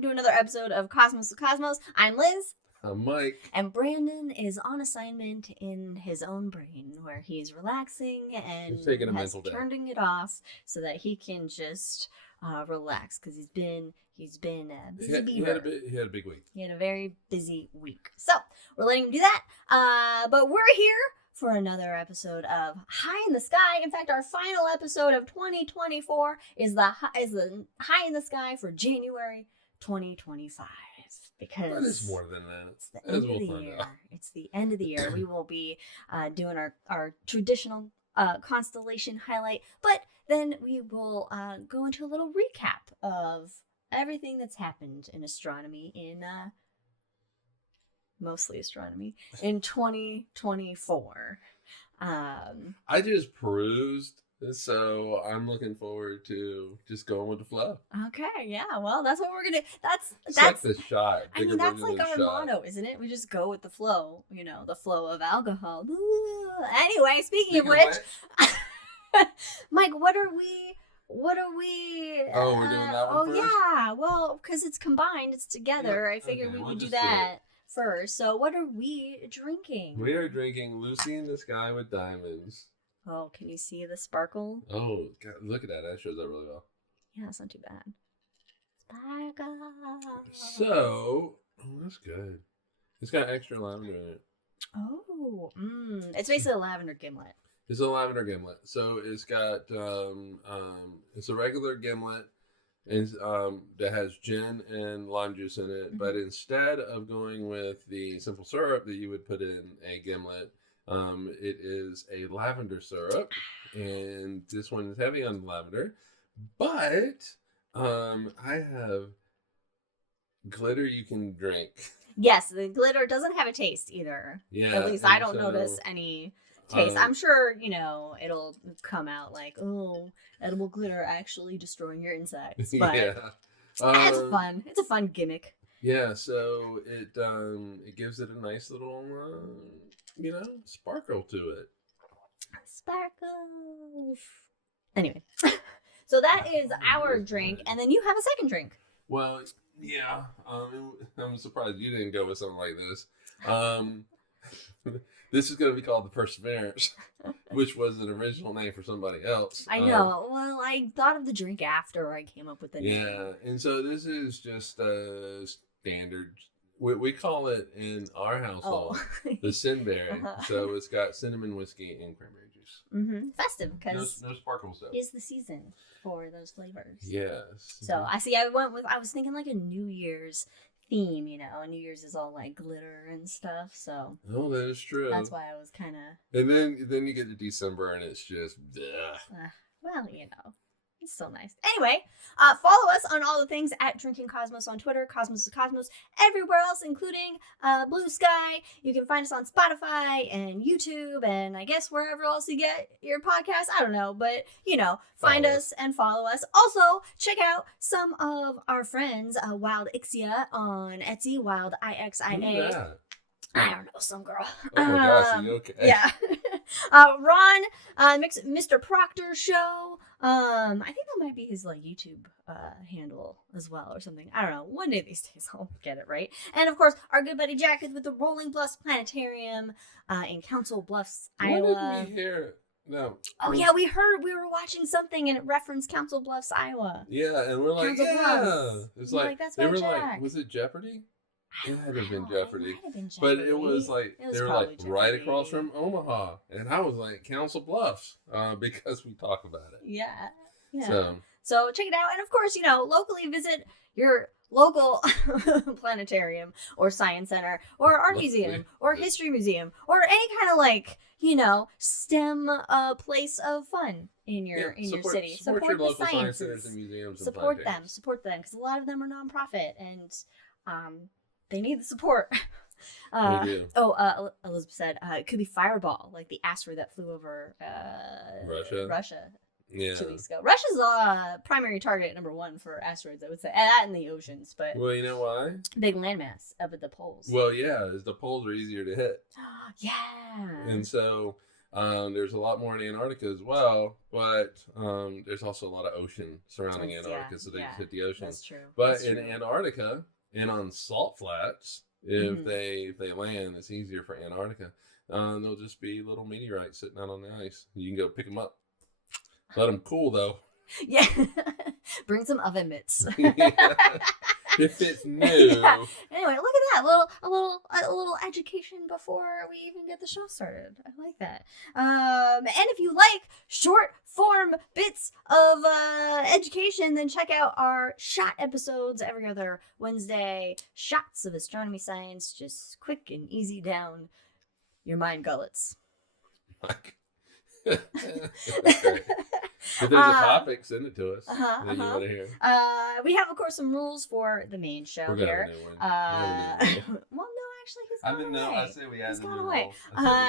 welcome to another episode of Cosmos to Cosmos. I'm Liz. I'm Mike. And Brandon is on assignment in his own brain where he's relaxing and He's taking a mental day. turning it off so that he can just relax because he's been a busy beaver. He had a big week. He had a very busy week. So we're letting him do that. But we're here for another episode of High in the Sky. In fact, our final episode of 2024 is the High in the Sky for January 2025. Because but it's more than that. It's the end of the year. It's the end of the year. We will be doing our traditional constellation highlight, but then we will go into a little recap of everything that's happened in astronomy mostly astronomy in 2024. I just perused, so I'm looking forward to just going with the flow. Okay, yeah, well, that's what we're gonna. That's like the shot. I mean, that's like our motto, isn't it? We just go with the flow. You know, the flow of alcohol. Ooh. Anyway, speaking of which, Mike, what are we? Oh, we're doing that one first? Yeah, well, because it's combined, it's together. Yeah. I figured we would do that first. So, what are we drinking? We are drinking Lucy in the Sky with Diamonds. Oh, can you see the sparkle? Oh, God, look at that. That shows up really well. Yeah, it's not too bad. Sparkle. So, that's good. It's got extra lavender in it. Oh, it's basically a lavender gimlet. It's a lavender gimlet. So it's got, it's a regular gimlet that has gin and lime juice in it. Mm-hmm. But instead of going with the simple syrup that you would put in a gimlet, it is a lavender syrup. And this one is heavy on lavender. But I have glitter you can drink. Yes, the glitter doesn't have a taste either. Yeah. At least I don't notice any taste. I'm sure, it'll come out like, oh, edible glitter actually destroying your insides. But yeah. It's fun. It's a fun gimmick. Yeah, so it gives it a nice little, sparkle to it. Sparkle. Anyway, so that is our drink, and then you have a second drink. Well, yeah, I'm surprised you didn't go with something like this. This is going to be called the Perseverance, which was an original name for somebody else. I know. Well, I thought of the drink after I came up with the name. Yeah, and so this is just a standard. We call it in our household the Sinberry. Uh-huh. So it's got cinnamon whiskey and cranberry juice. Mm-hmm. Festive because no sparkle stuff. Is the season for those flavors. Yes. So I was thinking like a New Year's theme, New Year's is all like glitter and stuff, so oh, that is true. That's why I was kind of. And then you get to December and it's just well, it's still nice. Anyway, follow us on all the things at Drinking Cosmos on Twitter, Cosmos to Cosmos, everywhere else, including Blue Sky. You can find us on Spotify and YouTube and I guess wherever else you get your podcast. I don't know, but find us and follow us. Also, check out some of our friends, Wildixia on Etsy, Wildixia. I don't know, some girl. Oh my gosh, you okay? Yeah. Ron, Mr. Proctor show. I think that might be his YouTube handle as well or something. I don't know. One day these days I'll get it right. And of course, our good buddy Jack is with the Rolling Bluffs Planetarium in Council Bluffs, Iowa. When did we hear? No. Oh yeah, we were watching something and it referenced Council Bluffs, Iowa. Yeah, and we're like, it's like that's they were Jack. Like, was it Jeopardy? It had to have been Jeopardy. Jeopardy. But it was like, they were like Jeopardy. Right across from Omaha. And I was like, Council Bluffs, because we talk about it. Yeah. So check it out. And of course, locally visit your local planetarium or science center or art museum or history museum or any kind of STEM place of fun in your city. Support your local science centers and museums. Support them because a lot of them are nonprofit and they need the support. They do. Elizabeth said it could be Fireball, like the asteroid that flew over Russia. Yeah. 2 weeks ago. Russia's primary target number one for asteroids, I would say. That in the oceans, but well, you know why? Big landmass up at the poles. Well, yeah, the poles are easier to hit. Yeah. And so There's a lot more in Antarctica as well, but there's also a lot of ocean surrounding Antarctica, so they just hit the ocean. That's true. But in Antarctica and on salt flats, if they land, it's easier for Antarctica. They'll just be little meteorites sitting out on the ice. You can go pick them up. Let them cool though. Yeah. Bring some oven mitts. If it's new. Yeah. Anyway, look at that a little education before we even get the show started. I like that. And if you like short form bits of education, then check out our shot episodes every other Wednesday. Shots of astronomy science, just quick and easy down your mind gullets. If there's a topic, send it to us. That you want to hear. We have, of course, some rules for the main show here. Well, no, actually, he's gone away. I say we he's gone away.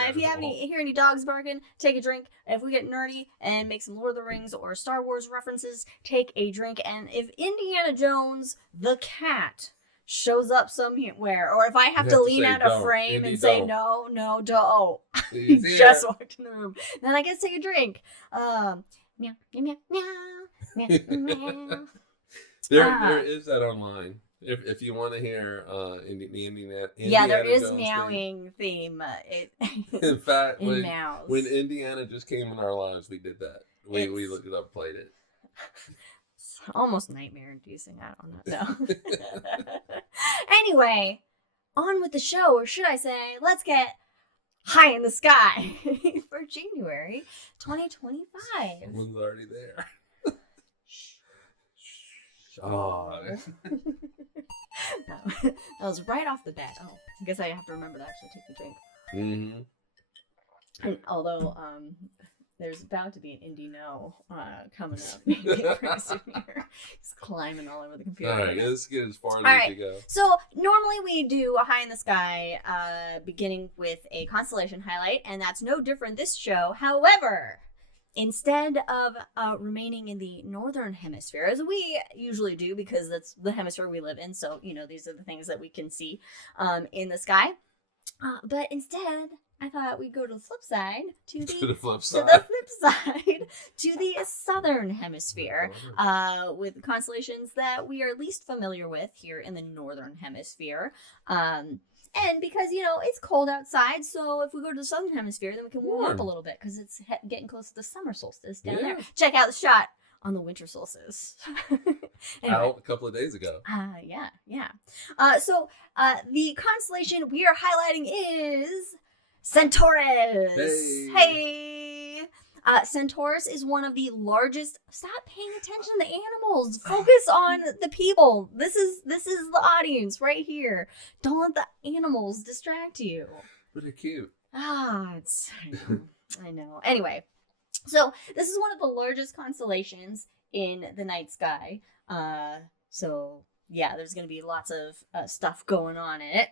If you hear any dogs barking, take a drink. If we get nerdy and make some Lord of the Rings or Star Wars references, take a drink. And if Indiana Jones, the cat, shows up somewhere, or if I have to lean out a frame and say no, don't. He just walked in the room. Then I get to take a drink. Meow, meow, meow, meow, meow. There is that online. If you want to hear Indiana there is Jones meowing theme. In fact, meows. When Indiana just came in our lives, we did that. We looked it up, played it. Almost nightmare inducing. I don't know. Anyway, on with the show, or should I say, let's get high in the sky for January 2025. Someone's already there. Oh. That was right off the bat. Oh, I guess I have to remember to actually take the drink. And although there's about to be an indie no coming up pretty soon here. He's climbing all over the computer. All right, let's get as far as we can go. So normally we do a high in the sky beginning with a constellation highlight, and that's no different this show. However, instead of remaining in the northern hemisphere, as we usually do because that's the hemisphere we live in, so, these are the things that we can see in the sky. But instead, I thought we'd go to the flip side, to the southern hemisphere, with constellations that we are least familiar with here in the northern hemisphere. And because, it's cold outside, so if we go to the southern hemisphere, then we can warm up a little bit because it's getting close to the summer solstice down there. Check out the shot on the winter solstice. Anyway. Out a couple of days ago. Yeah. So the constellation we are highlighting is Centaurus. Hey. Centaurus is one of the largest. Stop paying attention to the animals. Focus on the people. This is the audience right here. Don't let the animals distract you. But they're cute. I know. Anyway, so this is one of the largest constellations in the night sky. So yeah, there's going to be lots of stuff going on in it.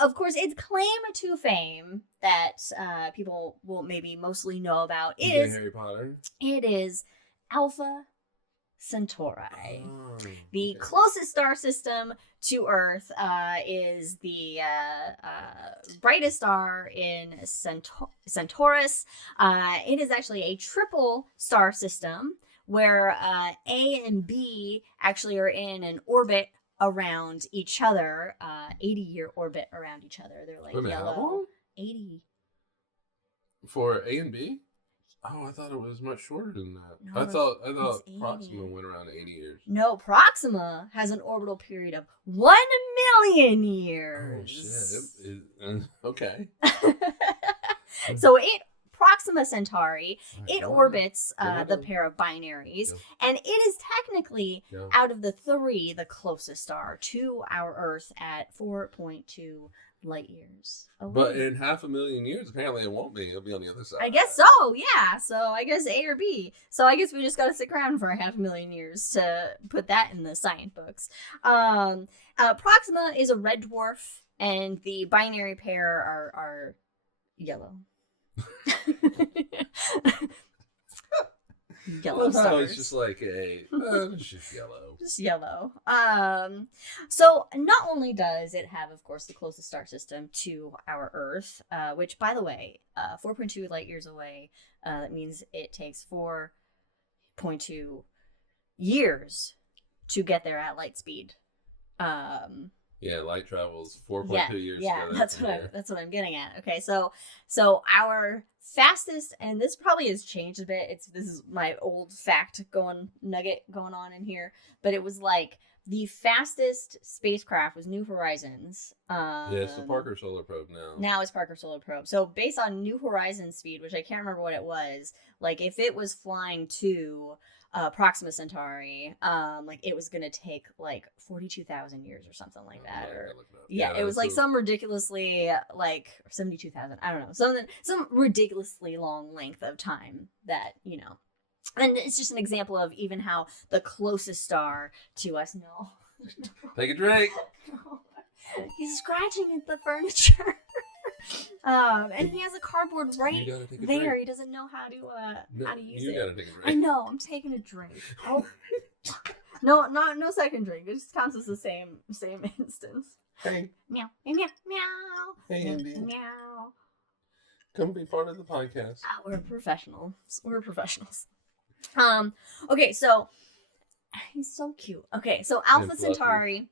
Of course, its claim to fame that people will maybe mostly know about is Harry Potter. It is Alpha Centauri. The closest star system to Earth is the brightest star in Centaurus. It is actually a triple star system where A and B actually are in an orbit around each other, 80-year orbit around each other. They're like yellow. 80. For A and B? Oh, I thought it was much shorter than that. No, I thought Proxima went around 80 years. No, Proxima has an orbital period of 1 million years. Oh, shit. Okay. So Proxima Centauri, it orbits the pair of binaries, and it is technically, out of the three, the closest star to our Earth at 4.2 light years away. But in 500,000 years, apparently it won't be. It'll be on the other side. I guess so, yeah. So I guess A or B. So I guess we just got to stick around for 500,000 years to put that in the science books. Proxima is a red dwarf, and the binary pair are yellow. Yellow Well, stars. it's just like it's just yellow. Just yellow. So not only does it have, of course, the closest star system to our Earth, which, by the way, 4.2 light years away. That means it takes 4.2 years to get there at light speed. Yeah, light travels 4.2 years. Yeah, to go that's what I'm getting at. Okay, so our fastest, and this probably has changed a bit. This is my old nugget going on in here, but it was like the fastest spacecraft was New Horizons. Yeah, it's the Parker Solar Probe now. Now it's Parker Solar Probe. So based on New Horizons speed, which I can't remember what it was, like if it was flying to Proxima Centauri, like it was gonna take like 42,000 years or something like that. Or it was like some ridiculously like 72,000. I don't know, some ridiculously long length of time that And it's just an example of even how the closest star to us. No. Take a drink. No. He's scratching at the furniture. And he has a cardboard right there. Drink. He doesn't know how to use it. You gotta take a drink. I know. I'm taking a drink. Oh. No second drink. It just counts as the same instance. Hey. Meow meow meow. Hey, Andy. Meow. Come be part of the podcast. We're professionals. Okay, so he's so cute. Okay, so Alpha Centauri,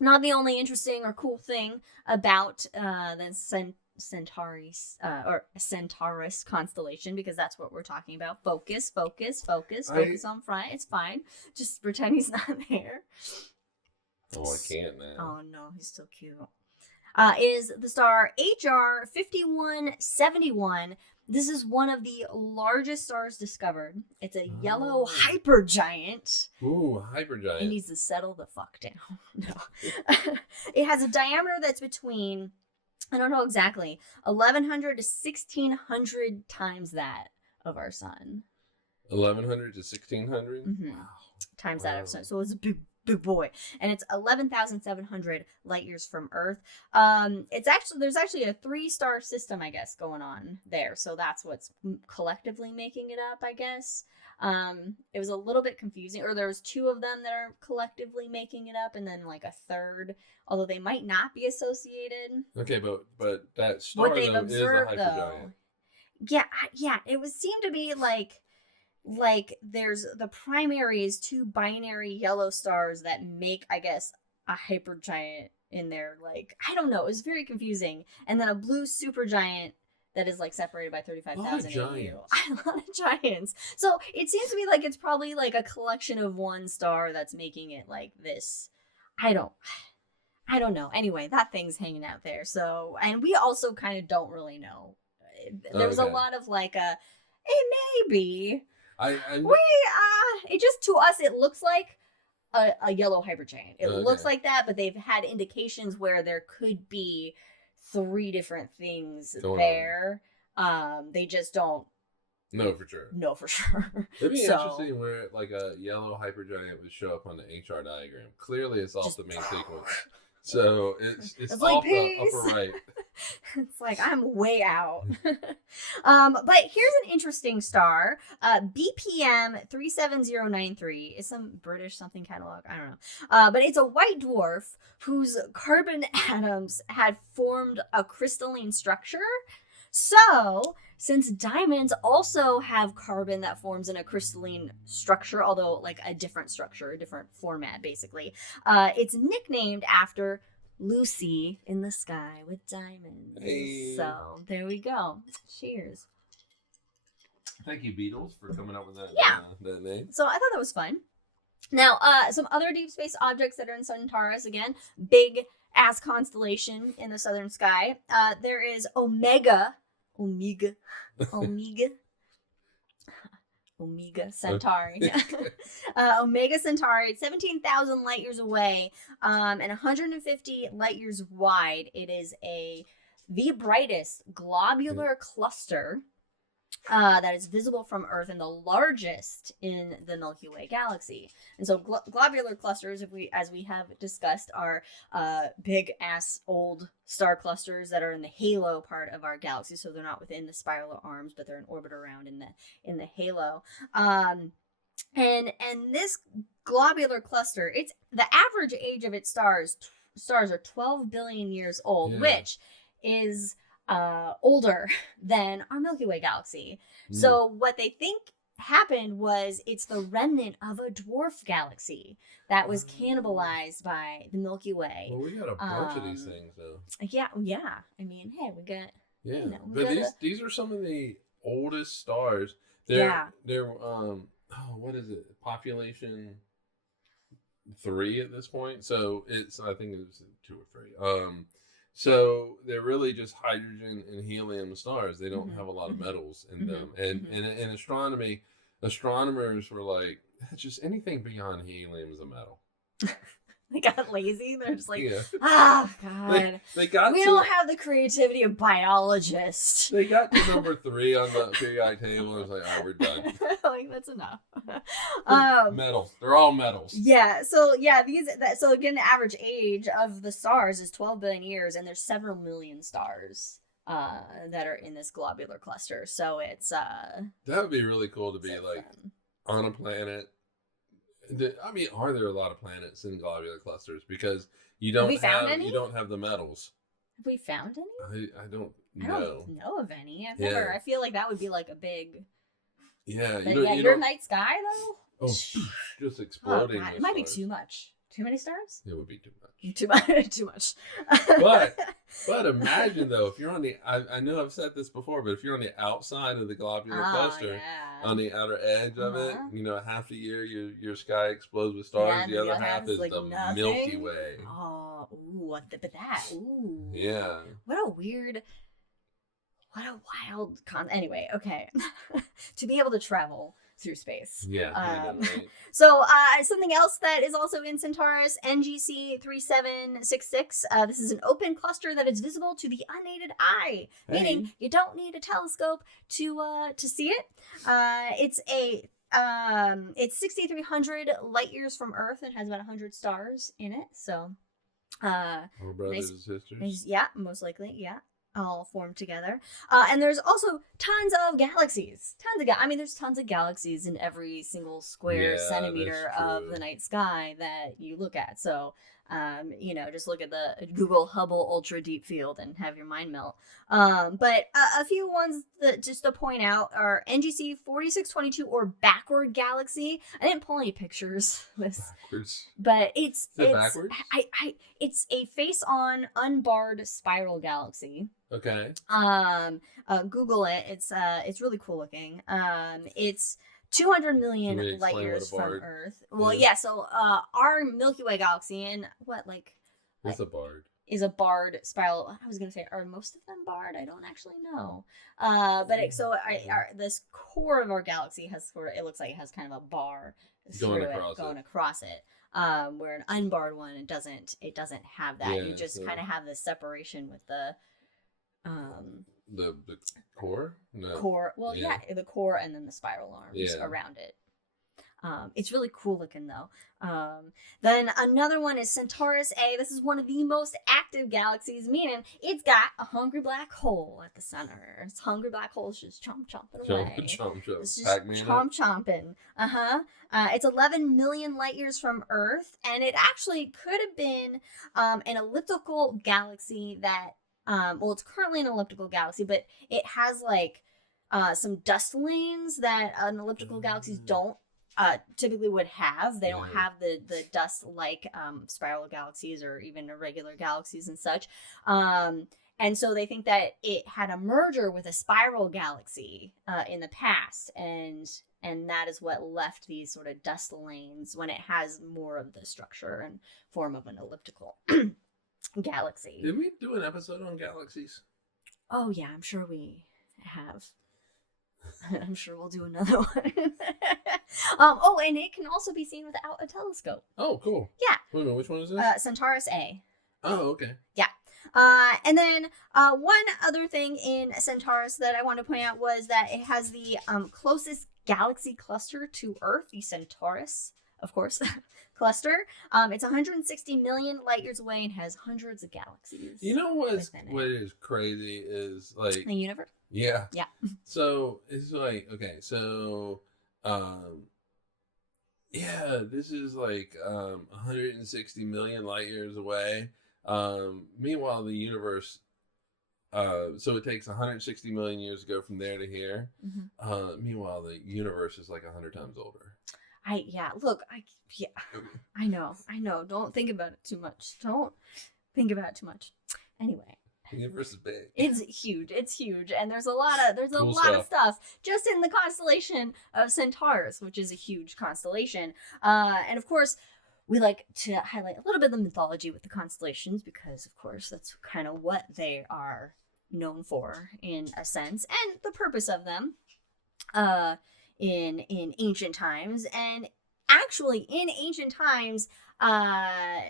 not the only interesting or cool thing about the Centaurus constellation, because that's what we're talking about. Focus on front. It's fine. Just pretend he's not there. Oh, I can't, man. Oh no, he's so cute. Is the star HR 5171. This is one of the largest stars discovered. It's a yellow hypergiant. Ooh, hypergiant. It needs to settle the fuck down. No. It has a diameter that's between, I don't know exactly, 1,100 to 1,600 times that of our sun. 1,100 to 1,600? Mm-hmm. Wow. Times that of our sun. So it's a big boy, and it's 11,700 light years from Earth. There's actually a 3-star system, I guess, going on there, so that's what's collectively making it up, I guess. It was a little bit confusing, or there was 2 of them that are collectively making it up, and then like a third, although they might not be associated. Okay, but that star what they've though, observed, is a hypergiant. Yeah, it would seem to be like there's the primary is 2 binary yellow stars that make, I guess, a hypergiant in there. Like, I don't know, it was very confusing. And then a blue supergiant that is like separated by 35,000 AU. A lot of giants. So it seems to me like it's probably like a collection of one star that's making it like this. I don't know. Anyway, that thing's hanging out there. So, and we also kind of don't really know. There was a lot of like it may be. It just, to us, it looks like a yellow hypergiant. It looks like that, but they've had indications where there could be 3 different things there. They just don't know for sure. It'd be interesting where like a yellow hypergiant would show up on the HR diagram. Clearly, it's off the main sequence. So it's off like, the upper right. It's like, I'm way out. But here's an interesting star. BPM 37093 is some British something catalog. I don't know. But it's a white dwarf whose carbon atoms had formed a crystalline structure. So, since diamonds also have carbon that forms in a crystalline structure, although like a different structure, a different format, basically, it's nicknamed after Lucy in the Sky with Diamonds. Hey. So, there we go. Cheers. Thank you, Beatles, for coming up with that, that name. So, I thought that was fun. Now, some other deep space objects that are in Centaurus, again, big ass constellation in the southern sky. There is Omega Centauri. Omega Centauri, 17,000 light years away, and 150 light years wide. It is the brightest globular cluster that is visible from Earth and the largest in the Milky Way galaxy. And so globular clusters, as we have discussed, are big ass old star clusters that are in the halo part of our galaxy. So they're not within the spiral arms, but they're in orbit around in the halo. And this globular cluster, it's the average age of its stars are 12 billion years old, which is older than our Milky Way galaxy. So what they think happened was it's the remnant of a dwarf galaxy that was cannibalized by the Milky Way. Well, we got a bunch of these things though. Yeah. I mean, hey, we got but these are some of the oldest stars. They're what is it? Population 3 at this point. So I think it's 2 or 3. So they're really just hydrogen and helium stars. They don't have a lot of metals in them. And in astronomy, astronomers were like, just anything beyond helium is a metal. They got lazy. They're just like, God. They got we don't have the creativity of biologists. They got to number 3 on the periodic table and was like, we're done. Like, that's enough. Metals. They're all metals. Yeah. So again, the average age of the stars is 12 billion years, and there's several million stars that are in this globular cluster. So it's that would be really cool to be like on a planet. I mean, are there a lot of planets in globular clusters? Because you don't you don't have the metals. Have we found any? I don't know. I don't know of any. I feel like that would be like a big. Yeah, your night sky though. Oh, just exploding! It might be too much. Too many stars? It would be too much. Too much. But imagine though, if you're on the, I know I've said this before, but if you're on the outside of the globular cluster, on the outer edge of it, half the year your sky explodes with stars. The other half is like the Milky Way. Oh, ooh, but that, ooh. Yeah. What a wild Anyway, okay. To be able to travel through space. Yeah. So something else that is also in Centaurus, NGC 3766. This is an open cluster that is visible to the unaided eye, meaning you don't need a telescope to see it. It's 6,300 light years from Earth and has about 100 stars in it. So, our brothers and sisters. Yeah, most likely. Yeah. All formed together. And there's also tons of galaxies. There's tons of galaxies in every single square centimeter of the night sky that you look at. So, just look at the Google Hubble Ultra Deep Field and have your mind melt. But a few ones that just to point out are NGC 4622 or Backward Galaxy. I didn't pull any pictures. Backwards. But it's backwards? It's a face-on unbarred spiral galaxy. Okay. Google it. It's really cool looking. It's 200 million light years from Earth. Well, yeah. So, our Milky Way galaxy and what's a barred? Is a barred spiral. I was gonna say, are most of them barred? I don't actually know. This core of our galaxy has it looks like it has kind of a bar going across it. Where an unbarred one, it doesn't have that. You just kind of have this separation with the core? No. Core. Well, the core and then the spiral arms around it. It's really cool looking though. Then another one is Centaurus A. This is one of the most active galaxies, meaning it's got a hungry black hole at the center. This hungry black hole is just chomping away. It's just chomping. It's 11 million light years from Earth, and it actually could have been an elliptical galaxy that it's currently an elliptical galaxy, but it has some dust lanes that an elliptical galaxies don't typically would have. They don't have the dust like spiral galaxies or even irregular galaxies and such. And so they think that it had a merger with a spiral galaxy in the past, and that is what left these sort of dust lanes when it has more of the structure and form of an elliptical galaxy. Did we do an episode on galaxies? Oh yeah, I'm sure we have. I'm sure we'll do another one. And it can also be seen without a telescope. Oh, cool. Yeah. Wait a minute, which one is this? Centaurus A. Oh, okay. Yeah. And then one other thing in Centaurus that I want to point out was that it has the closest galaxy cluster to Earth, the Centaurus, of course, cluster. It's 160 million light years away and has hundreds of galaxies. You know what is crazy is like the universe. Yeah. Yeah. So it's like okay, so yeah, this is like 160 million light years away. Meanwhile, the universe, so it takes 160 million years to go from there to here. Mm-hmm. Meanwhile, the universe is like 100 times older. I know. Don't think about it too much. Anyway. The universe is big. It's huge, and there's a lot of stuff just in the constellation of Centaurus, which is a huge constellation. And of course, we like to highlight a little bit of the mythology with the constellations because, of course, that's kind of what they are known for in a sense, and the purpose of them in ancient times. And actually, in ancient times,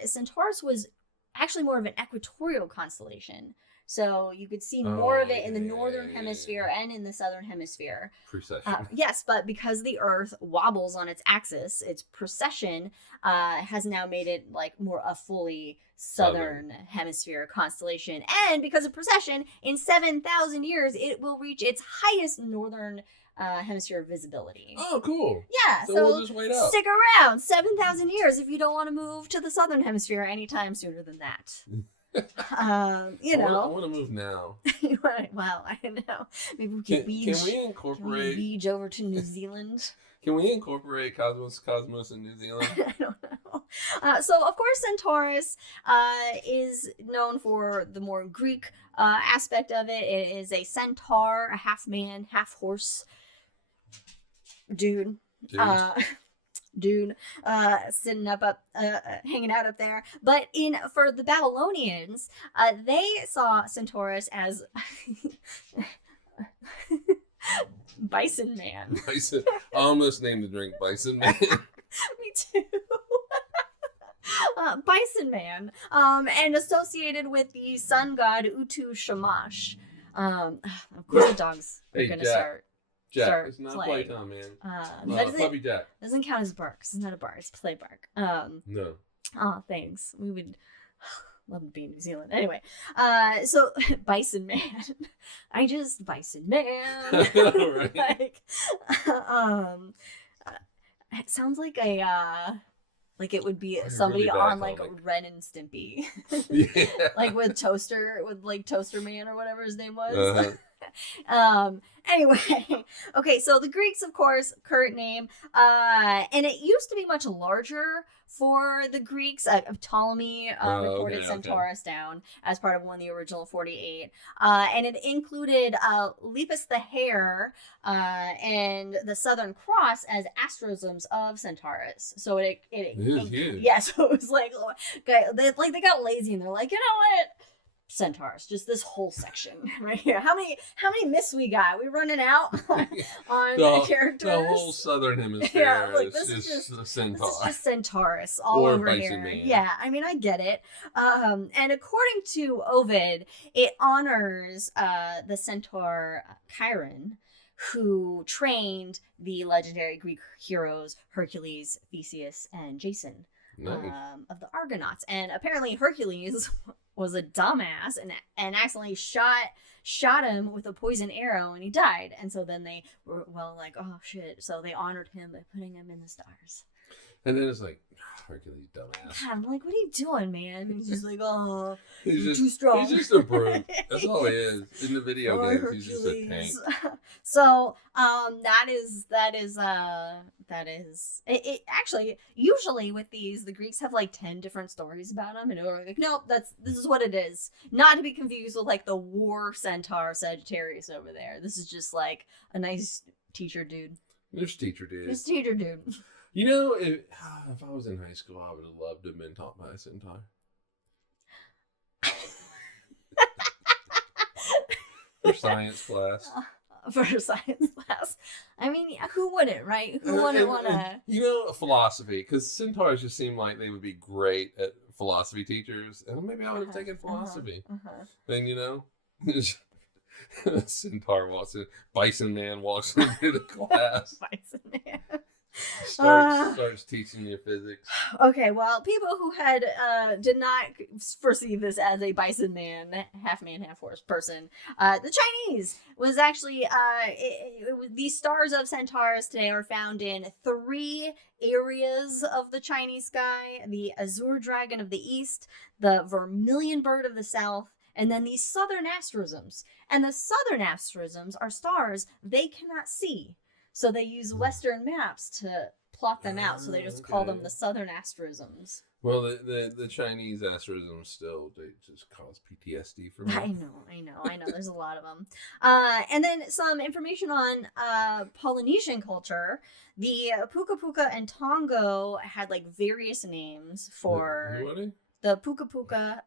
Centaurus was actually more of an equatorial constellation. So you could see more of it in the northern hemisphere and in the southern hemisphere. Precession. Yes, but because the Earth wobbles on its axis, its precession has now made it like more a fully southern hemisphere constellation. And because of precession, in 7,000 years, it will reach its highest northern hemisphere visibility. Oh, cool. Yeah, so we'll just wait up. Stick around 7,000 years if you don't want to move to the southern hemisphere anytime sooner than that. I want to move now. Well, I don't know. Maybe we can beach over to New Zealand. Can we incorporate Cosmos in New Zealand? I don't know. So, of course, Centaurus is known for the more Greek aspect of it. It is a centaur, a half man, half horse dude. Sitting hanging out up there. But for the Babylonians, they saw Centaurus as Bison Man. Bison. I almost named the drink Bison Man. Me too. Bison Man, and associated with the sun god Utu Shamash. Of course, the dogs are gonna start. Jack, it's not playtime, man. Puppy Jack. Doesn't count as barks. It's not a bark. It's play bark. No. Oh, thanks. We would love to be in New Zealand. Anyway, so Bison Man. Bison Man. Right. Like, it sounds like like it would be somebody really on like Ren and Stimpy. Yeah. Like with Toaster Man or whatever his name was. Anyway, okay, so the Greeks, of course, current name, and it used to be much larger for the Greeks. Ptolemy reported Centaurus down as part of one of the original 48, and it included Lepus the Hare and the Southern Cross as asterisms of Centaurus. So it is huge. Yeah, so it was like they got lazy and they're like, you know what? Centaurs, just this whole section right here. How many myths we got? We running out on the characters. The whole southern hemisphere. Yeah, like this is just a centaur. This is just Centaurus all over here. Man. Yeah, I mean I get it. And according to Ovid, it honors the centaur Chiron, who trained the legendary Greek heroes Hercules, Theseus, and Jason. Nice. Of the Argonauts. And apparently Hercules was a dumbass and accidentally shot him with a poison arrow and he died. And so then they were like, oh shit. So they honored him by putting him in the stars. And then it's like, Hercules, dumbass. God, I'm like, what are you doing, man? And he's just like, oh, he's too strong. He's just a brute. That's all he is. In the video games, Hercules. He's just a tank. So, that is it actually, usually with these, the Greeks have like 10 different stories about him, and we're like, nope, this is what it is. Not to be confused with like the war centaur Sagittarius over there. This is just like a nice teacher dude. Just teacher dude. Just teacher dude. You know, if I was in high school, I would have loved to have been taught by a centaur. For science class. I mean, who wouldn't, right? Who wouldn't want to... You know, philosophy, because centaurs just seem like they would be great at philosophy teachers, and maybe I would have taken philosophy. Then Centaur walks in, Bison Man walks into the class. Bison Man. Starts teaching you physics. Okay, well, people who had did not foresee this as a bison man, half horse person, the Chinese was actually these stars of Centaurus today are found in 3 areas of the Chinese sky: the azure dragon of the east, the vermilion bird of the south, and then these southern asterisms. And the southern asterisms are stars they cannot see. So they use Western maps to plot them out. So they just call them the southern asterisms. Well, the Chinese asterisms still, they just cause PTSD for me. I know. There's a lot of them. And then some information on Polynesian culture. The Puka Puka and Tongo had like various names for the Puka Puka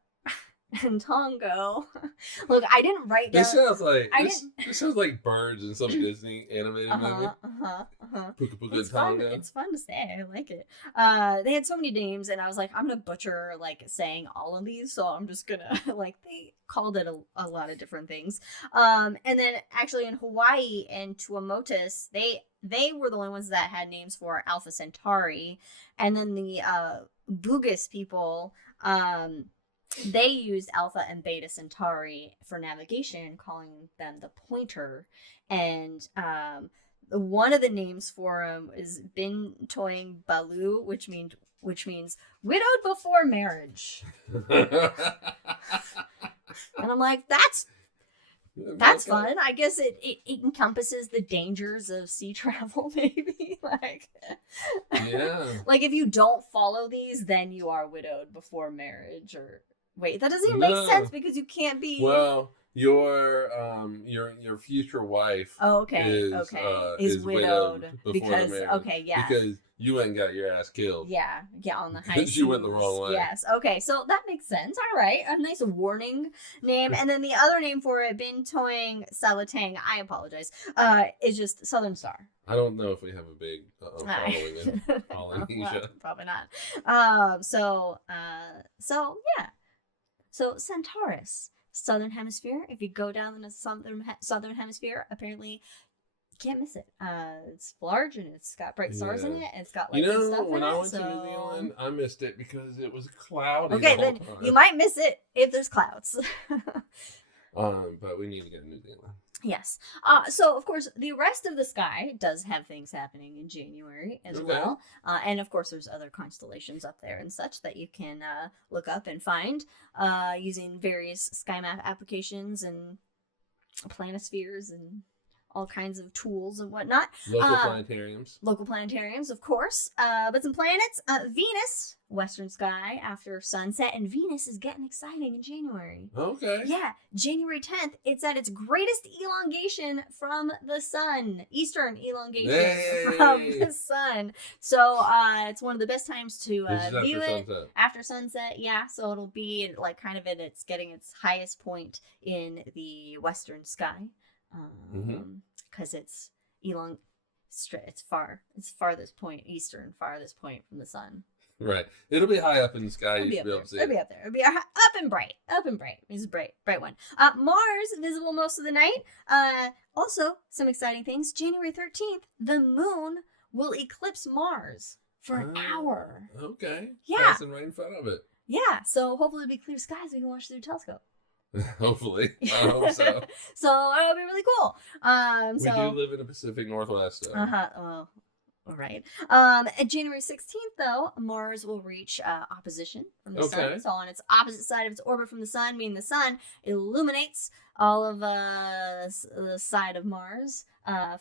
and Tongo. Look, I didn't write down. This sounds like birds in some Disney animated movie. Puka Puka and Tongo. It's fun to say. I like it. They had so many names, and I was like, I'm gonna butcher like saying all of these, so I'm just gonna they called it a lot of different things. And then actually in Hawaii and Tuamotus, they were the only ones that had names for Alpha Centauri, and then the Bugis people. They used Alpha and Beta Centauri for navigation, calling them the Pointer. And one of the names for them is Bin Toing Balu, which means widowed before marriage. And I'm like, that's fun. I guess it encompasses the dangers of sea travel, maybe. Like if you don't follow these, then you are widowed before marriage. Or wait, that doesn't even make sense because you can't be. Well, your future wife. Oh, okay. Is widowed because marriage. Okay, yeah. Because you went and got your ass killed. Yeah, on the high seas. You went the wrong way. Yes. Okay, so that makes sense. All right, a nice warning name, and then the other name for it, Bin Toing Salatang. I apologize. Is just Southern Star. I don't know if we have a big following in Polynesia. Well, probably not. So yeah. So Centaurus, Southern Hemisphere. If you go down in the Southern Hemisphere, apparently you can't miss it. It's large and it's got bright stars in it. And it's got stuff when in I it, went to New Zealand, I missed it because it was cloudy. Okay, then you might miss it if there's clouds. But we need to go to New Zealand. Yes. So, of course, the rest of the sky does have things happening in January as well. And, of course, there's other constellations up there and such that you can look up and find using various sky map applications and planispheres and all kinds of tools and whatnot. Local planetariums, of course. But some planets. Venus, western sky after sunset, and Venus is getting exciting in January. Okay. Yeah, January 10th, it's at its greatest elongation from the sun. Eastern elongation from the sun. So it's one of the best times to view it after sunset. Yeah, so it'll be like kind of it's getting its highest point in the western sky. Because it's farthest point, eastern farthest point from the sun. Right. It'll be high up in the sky. You should be able to see it. It'll be up there. It'll be up and bright. It's a bright one. Mars, visible most of the night. Also, some exciting things. January 13th, the moon will eclipse Mars for an hour. Okay. Yeah. Passing right in front of it. Yeah. So hopefully it'll be clear skies. We can watch through the telescope. Hopefully. I hope so. So it'll be really cool. We do live in the Pacific Northwest, though. Well, all right. At January 16th, though, Mars will reach opposition from the sun. So on its opposite side of its orbit from the sun, meaning the sun illuminates all of the side of Mars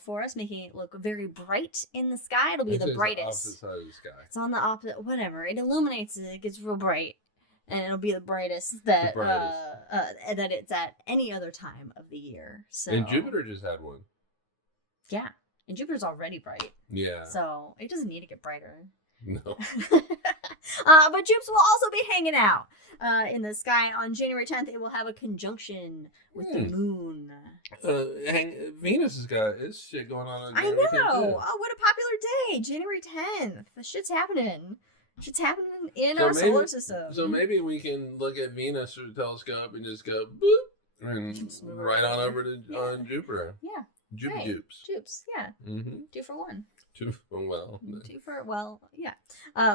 for us, making it look very bright in the sky. It'll be the brightest. The opposite side of the sky. It's on the opposite, whatever. It illuminates it. It gets real bright. And it'll be the brightest that it's at any other time of the year. So. And Jupiter just had one. Yeah. And Jupiter's already bright. Yeah. So it doesn't need to get brighter. No. But Jupiter will also be hanging out in the sky. On January 10th, it will have a conjunction with the moon. Venus has got its shit going on. I know. Oh, what a popular day. January 10th. The shit's happening. Shit's happening in So our maybe- solar system. So maybe we can look at Venus through the telescope and just go boop and Just move right on over. over to Yeah. on Jupiter. Yeah. Jupiter Right. Jupes. Jupes, yeah. Mm-hmm. 2 for 1. Two well. 2 for, yeah.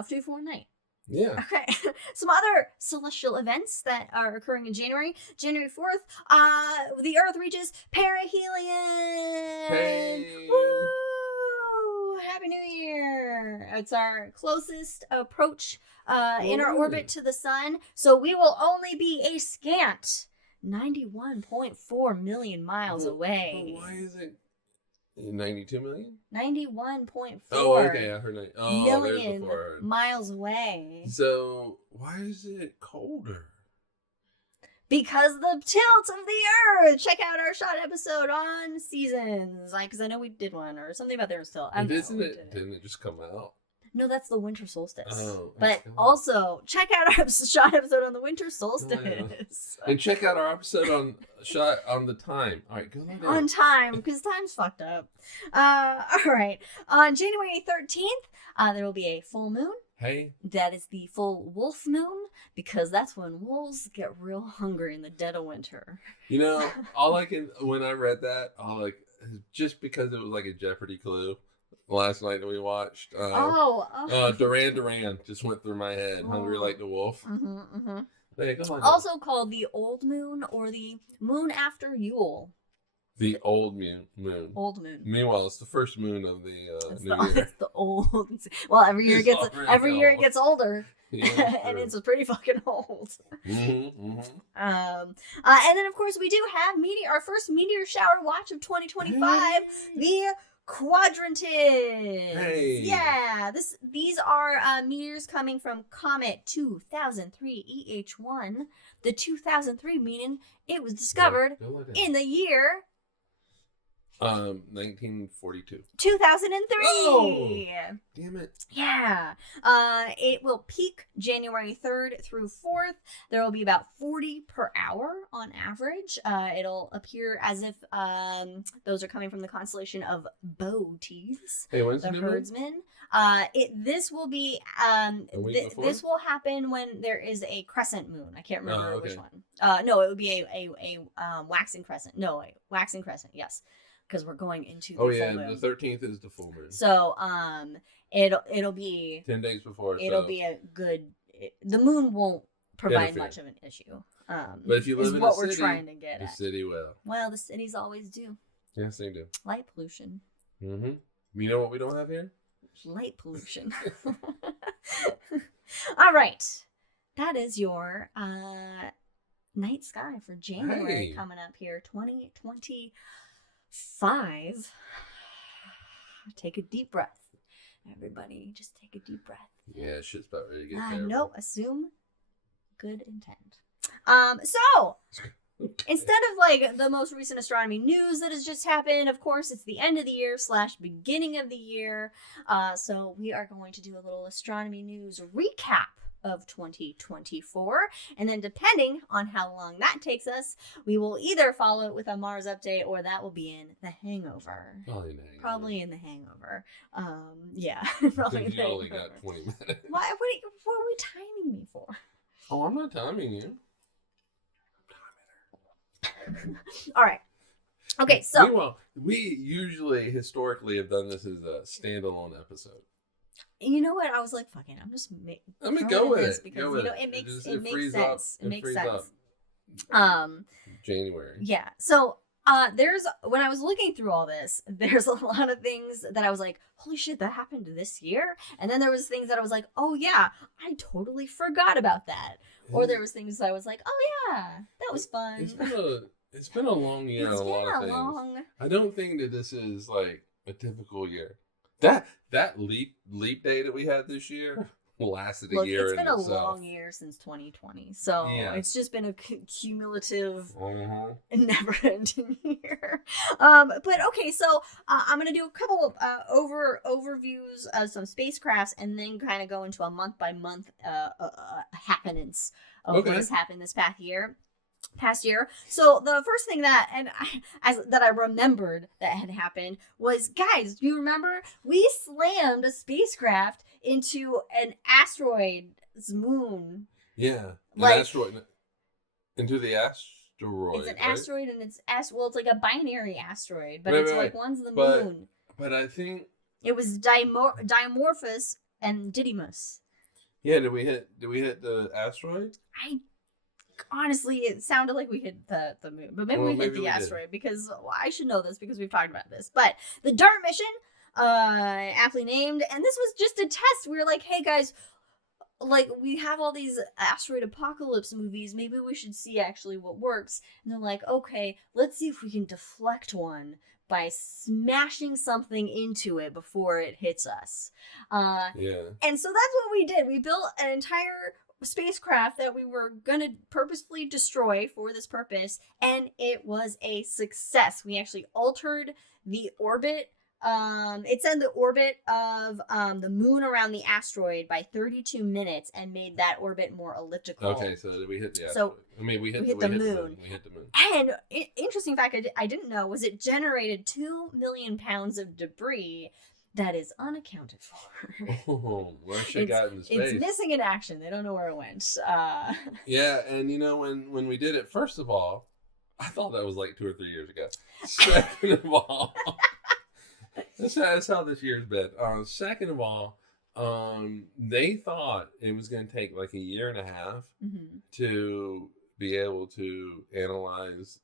2 for 1 night. Yeah. Okay. Some other celestial events that are occurring in January. January 4th, the Earth reaches perihelion. Hey. Woo! Happy New Year. It's our closest approach in our orbit to the sun. So we will only be a scant 91.4 million miles away. But why is it 92 million? 91.4 Oh, okay. I heard that. Oh, there's the million 4. miles away. So why is it colder? Because the tilt of the Earth. Check out our shot episode on seasons. Because I know we did one or something about the Earth's tilt. I don't know, Isn't we it? did Didn't it just come out? No, that's the winter solstice. Oh, but okay. also check out our shot episode on the winter solstice. And check out our episode on shot on the time. All right, go on. On time, because time's fucked up. All right. On January 13th, there will be a full moon. Hey, That is the full wolf moon, because that's when wolves get real hungry in the dead of winter. you know, when I read that, just because it was like a Jeopardy clue last night that we watched. Duran Duran just went through my head. Hungry like the wolf. Mm-hmm, mm-hmm. Hey, come on. Also called the old moon or the moon after Yule. The old moon. Old moon. Meanwhile, it's the first moon of the It's new the, year. it's the old. Well, every year it gets older, Yeah, and true. it's pretty fucking old. Mm-hmm. And then of course we do have our first meteor shower watch of 2025. The Quadrantids. Hey. Yeah, these are meteors coming from comet 2003 EH1. The 2003 meaning it was discovered in the year 1942. 2003. Oh. Damn it. Yeah. It will peak January 3rd through 4th. There will be about 40 per hour on average. It'll appear as if those are coming from the constellation of Bootes, Hey, when's the the new moon? herdsman. This will be A week before? this will happen when there is a crescent moon. I can't remember which okay. one. No, it would be a waxing crescent. No, a waxing crescent. Yes. Because we're going into the Oh full yeah, moon. the 13th is the full moon. So it'll be 10 days before. it'll so. be a good. The moon won't provide Interfere. much of an issue. But if you live is in what a we're city, trying to get the at. city will. Well, the cities always do. Yes, they do. Light pollution. Mm-hmm. You know what we don't have here? Light pollution. All right, that is your night sky for January Hey. coming up here, 2025. Take a deep breath, everybody. Just take a deep breath. Yeah, shit's about ready to get terrible. No, assume good intent. So instead of like the most recent astronomy news that has just happened, of course, it's the end of the year / beginning of the year. So we are going to do a little astronomy news recap of 2024, and then depending on how long that takes us, we will either follow it with a Mars update, or that will be in The Hangover. Probably In The Hangover. Yeah, probably. In You The only Hangover. got 20 minutes. Why? What are we timing me for? Oh, I'm not timing you. All right. Okay, so Meanwhile, we usually historically have done this as a standalone episode. you know what? I was like, "Fucking, I'm just Let me throwing go in with this it. because Go you with know it. it makes It makes frees sense. up. It makes frees sense. up. January. Yeah. So there's when I was looking through all this, there's a lot of things that I was like, holy shit, that happened this year. And then there was things that I was like, oh yeah, I totally forgot about that. Or there was things that I was like, oh yeah, that was fun. It's been a long year on a lot of things. long. I don't think that this is like a typical year. That leap day that we had this year lasted a year It's in been a itself. long year since 2020, so Yeah. it's just been a cumulative, Uh-huh. never-ending year. But okay, so I'm gonna do a couple of overviews of some spacecrafts, and then kind of go into a month-by-month happenings of what Okay. has happened this past year. past year. So the first thing that I remembered that had happened was, guys, do you remember we slammed a spacecraft into an asteroid's moon? Yeah, an Like, asteroid into the asteroid. it's an right? asteroid, and it's like a binary asteroid, but Right, it's right, like right. one's the But- moon. But I think, It was Dimorphos and Didymus. yeah, did we hit the asteroid? Honestly, it sounded like we hit the moon, but maybe Well, we hit maybe the we did. asteroid because I should know this because we've talked about this. But the DART mission, aptly named, and this was just a test. We were like, hey guys, like, we have all these asteroid apocalypse movies. Maybe we should see actually what works. And they're like, okay, let's see if we can deflect one by smashing something into it before it hits us. Yeah. And so that's what we did. We built an entire spacecraft that we were gonna purposefully destroy for this purpose, and it was a success. We actually altered the orbit. It said the orbit of the moon around the asteroid by 32 minutes and made that orbit more elliptical. Okay, so did we hit the asteroid? So, I mean, we hit the moon. We hit the moon. And interesting fact I didn't know was it generated 2 million pounds of debris that is unaccounted for. Oh, where she got into space? It's missing in action. They don't know where it went. Yeah, and you know, when we did it, first of all, I thought that was like 2 or 3 years ago. Second of all, that's how this year's been. Second of all, they thought it was going to take like a year and a half to be able to analyze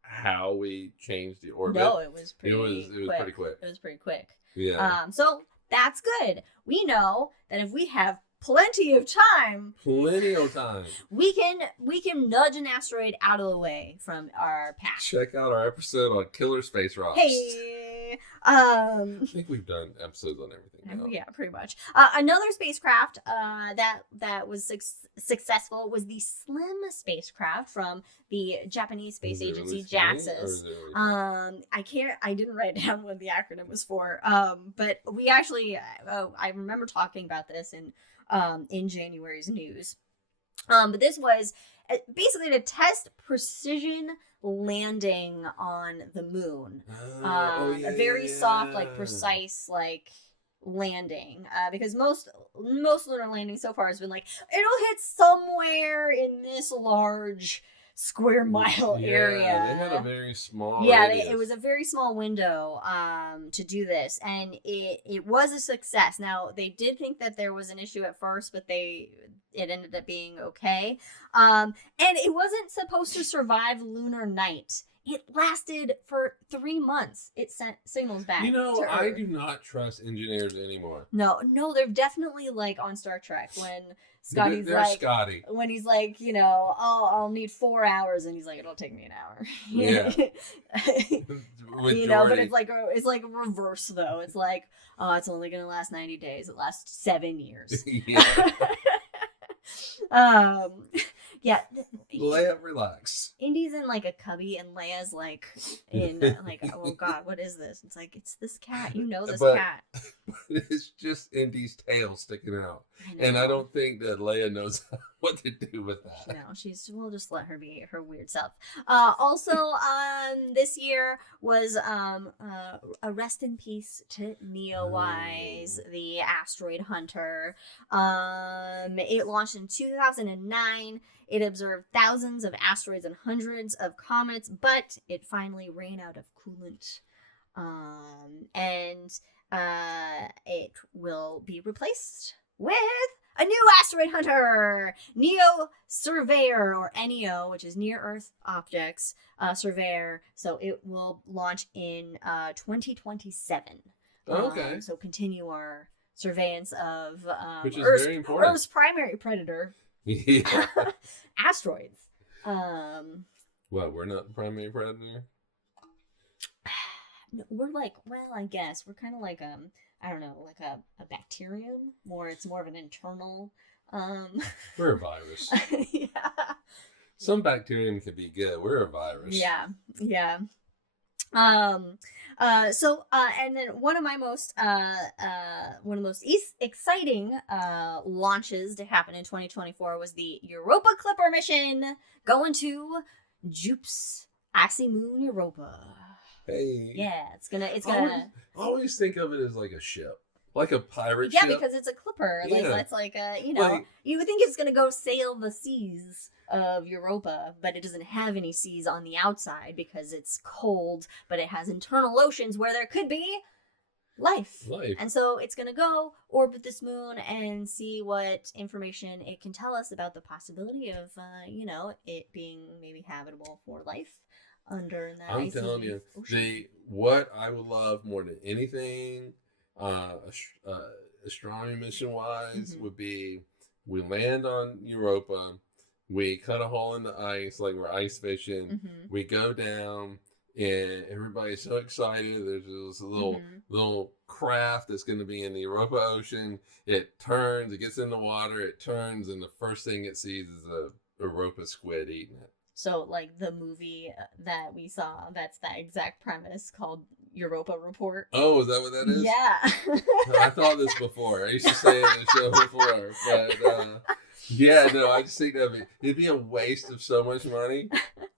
how we changed the orbit. No, it was pretty. It was pretty quick. It was pretty quick. Yeah. So that's good. We know that if we have plenty of time, we can nudge an asteroid out of the way from our path. Check out our episode on killer space rocks. Hey, I think we've done episodes on everything now. yeah, pretty much. Another spacecraft that was successful was the SLIM spacecraft from the Japanese space agency JAXA. I didn't write down what the acronym was for. But we actually, I remember talking about this in January's news. But this was basically to test precision landing on the moon. A very soft, like precise, like landing. Because most lunar landing so far has been like, it'll hit somewhere in this large square mile area. They had a very small it was a very small window to do this, and it was a success. Now, they did think that there was an issue at first, but it ended up being okay. And it wasn't supposed to survive lunar night. It lasted for 3 months. It sent signals back. You know, to I Earth. do not trust engineers anymore. No, they're definitely like on Star Trek when Scotty's They're like, Scotty. when he's like, you know, I'll need 4 hours, and he's like, it'll take me an hour. Yeah. You know, but it's like reverse though. It's like, oh, it's only gonna last 90 days. It lasts 7 years. Yeah. Yeah. Leia, relax. Indy's in like a cubby, and Leia's like in like, oh god, what is this? It's like, it's this cat. You know this cat. It's just Indy's tail sticking out. I know. And I don't think that Leia knows what to do with that. No, we'll just let her be her weird self. Also, this year was a rest in peace to Neowise, the asteroid hunter. It launched in 2009. It observed thousands of asteroids and hundreds of comets, but it finally ran out of coolant. And it will be replaced with a new asteroid hunter, NEO Surveyor, or NEO, which is Near Earth Objects Surveyor. So it will launch in 2027. Okay. So continue our surveillance of Which is Earth's, very important. Earth's primary predator, Yeah. asteroids. What, we're not the primary predator? We're like, well, I guess we're kind of like I don't know, like a bacterium, it's more of an internal We're a virus. yeah. Some bacterium could be good. We're a virus. Yeah. So and then one of the most exciting launches to happen in 2024 was the Europa Clipper mission going to Jups Icy Moon Europa. Hey. Yeah, it's gonna. I always think of it as like a ship, like a pirate Yeah, ship. because it's a clipper. Like Yeah. that's like a you would think it's gonna go sail the seas of Europa, but it doesn't have any seas on the outside because it's cold, but it has internal oceans where there could be life. And so it's gonna go orbit this moon and see what information it can tell us about the possibility of it being maybe habitable for life under that. I'm telling you, ocean. What I would love more than anything, astronomy mission wise, would be we land on Europa, we cut a hole in the ice like we're ice fishing, we go down, and everybody's so excited. There's this little craft that's going to be in the Europa Ocean. It turns, it gets in the water, it turns, and the first thing it sees is a Europa squid eating it. So, like the movie that we saw, that's that exact premise called Europa Report. Oh, is that what that is? Yeah. I thought this before. I used to say it in the show before. But, yeah, no, I just think it'd be a waste of so much money,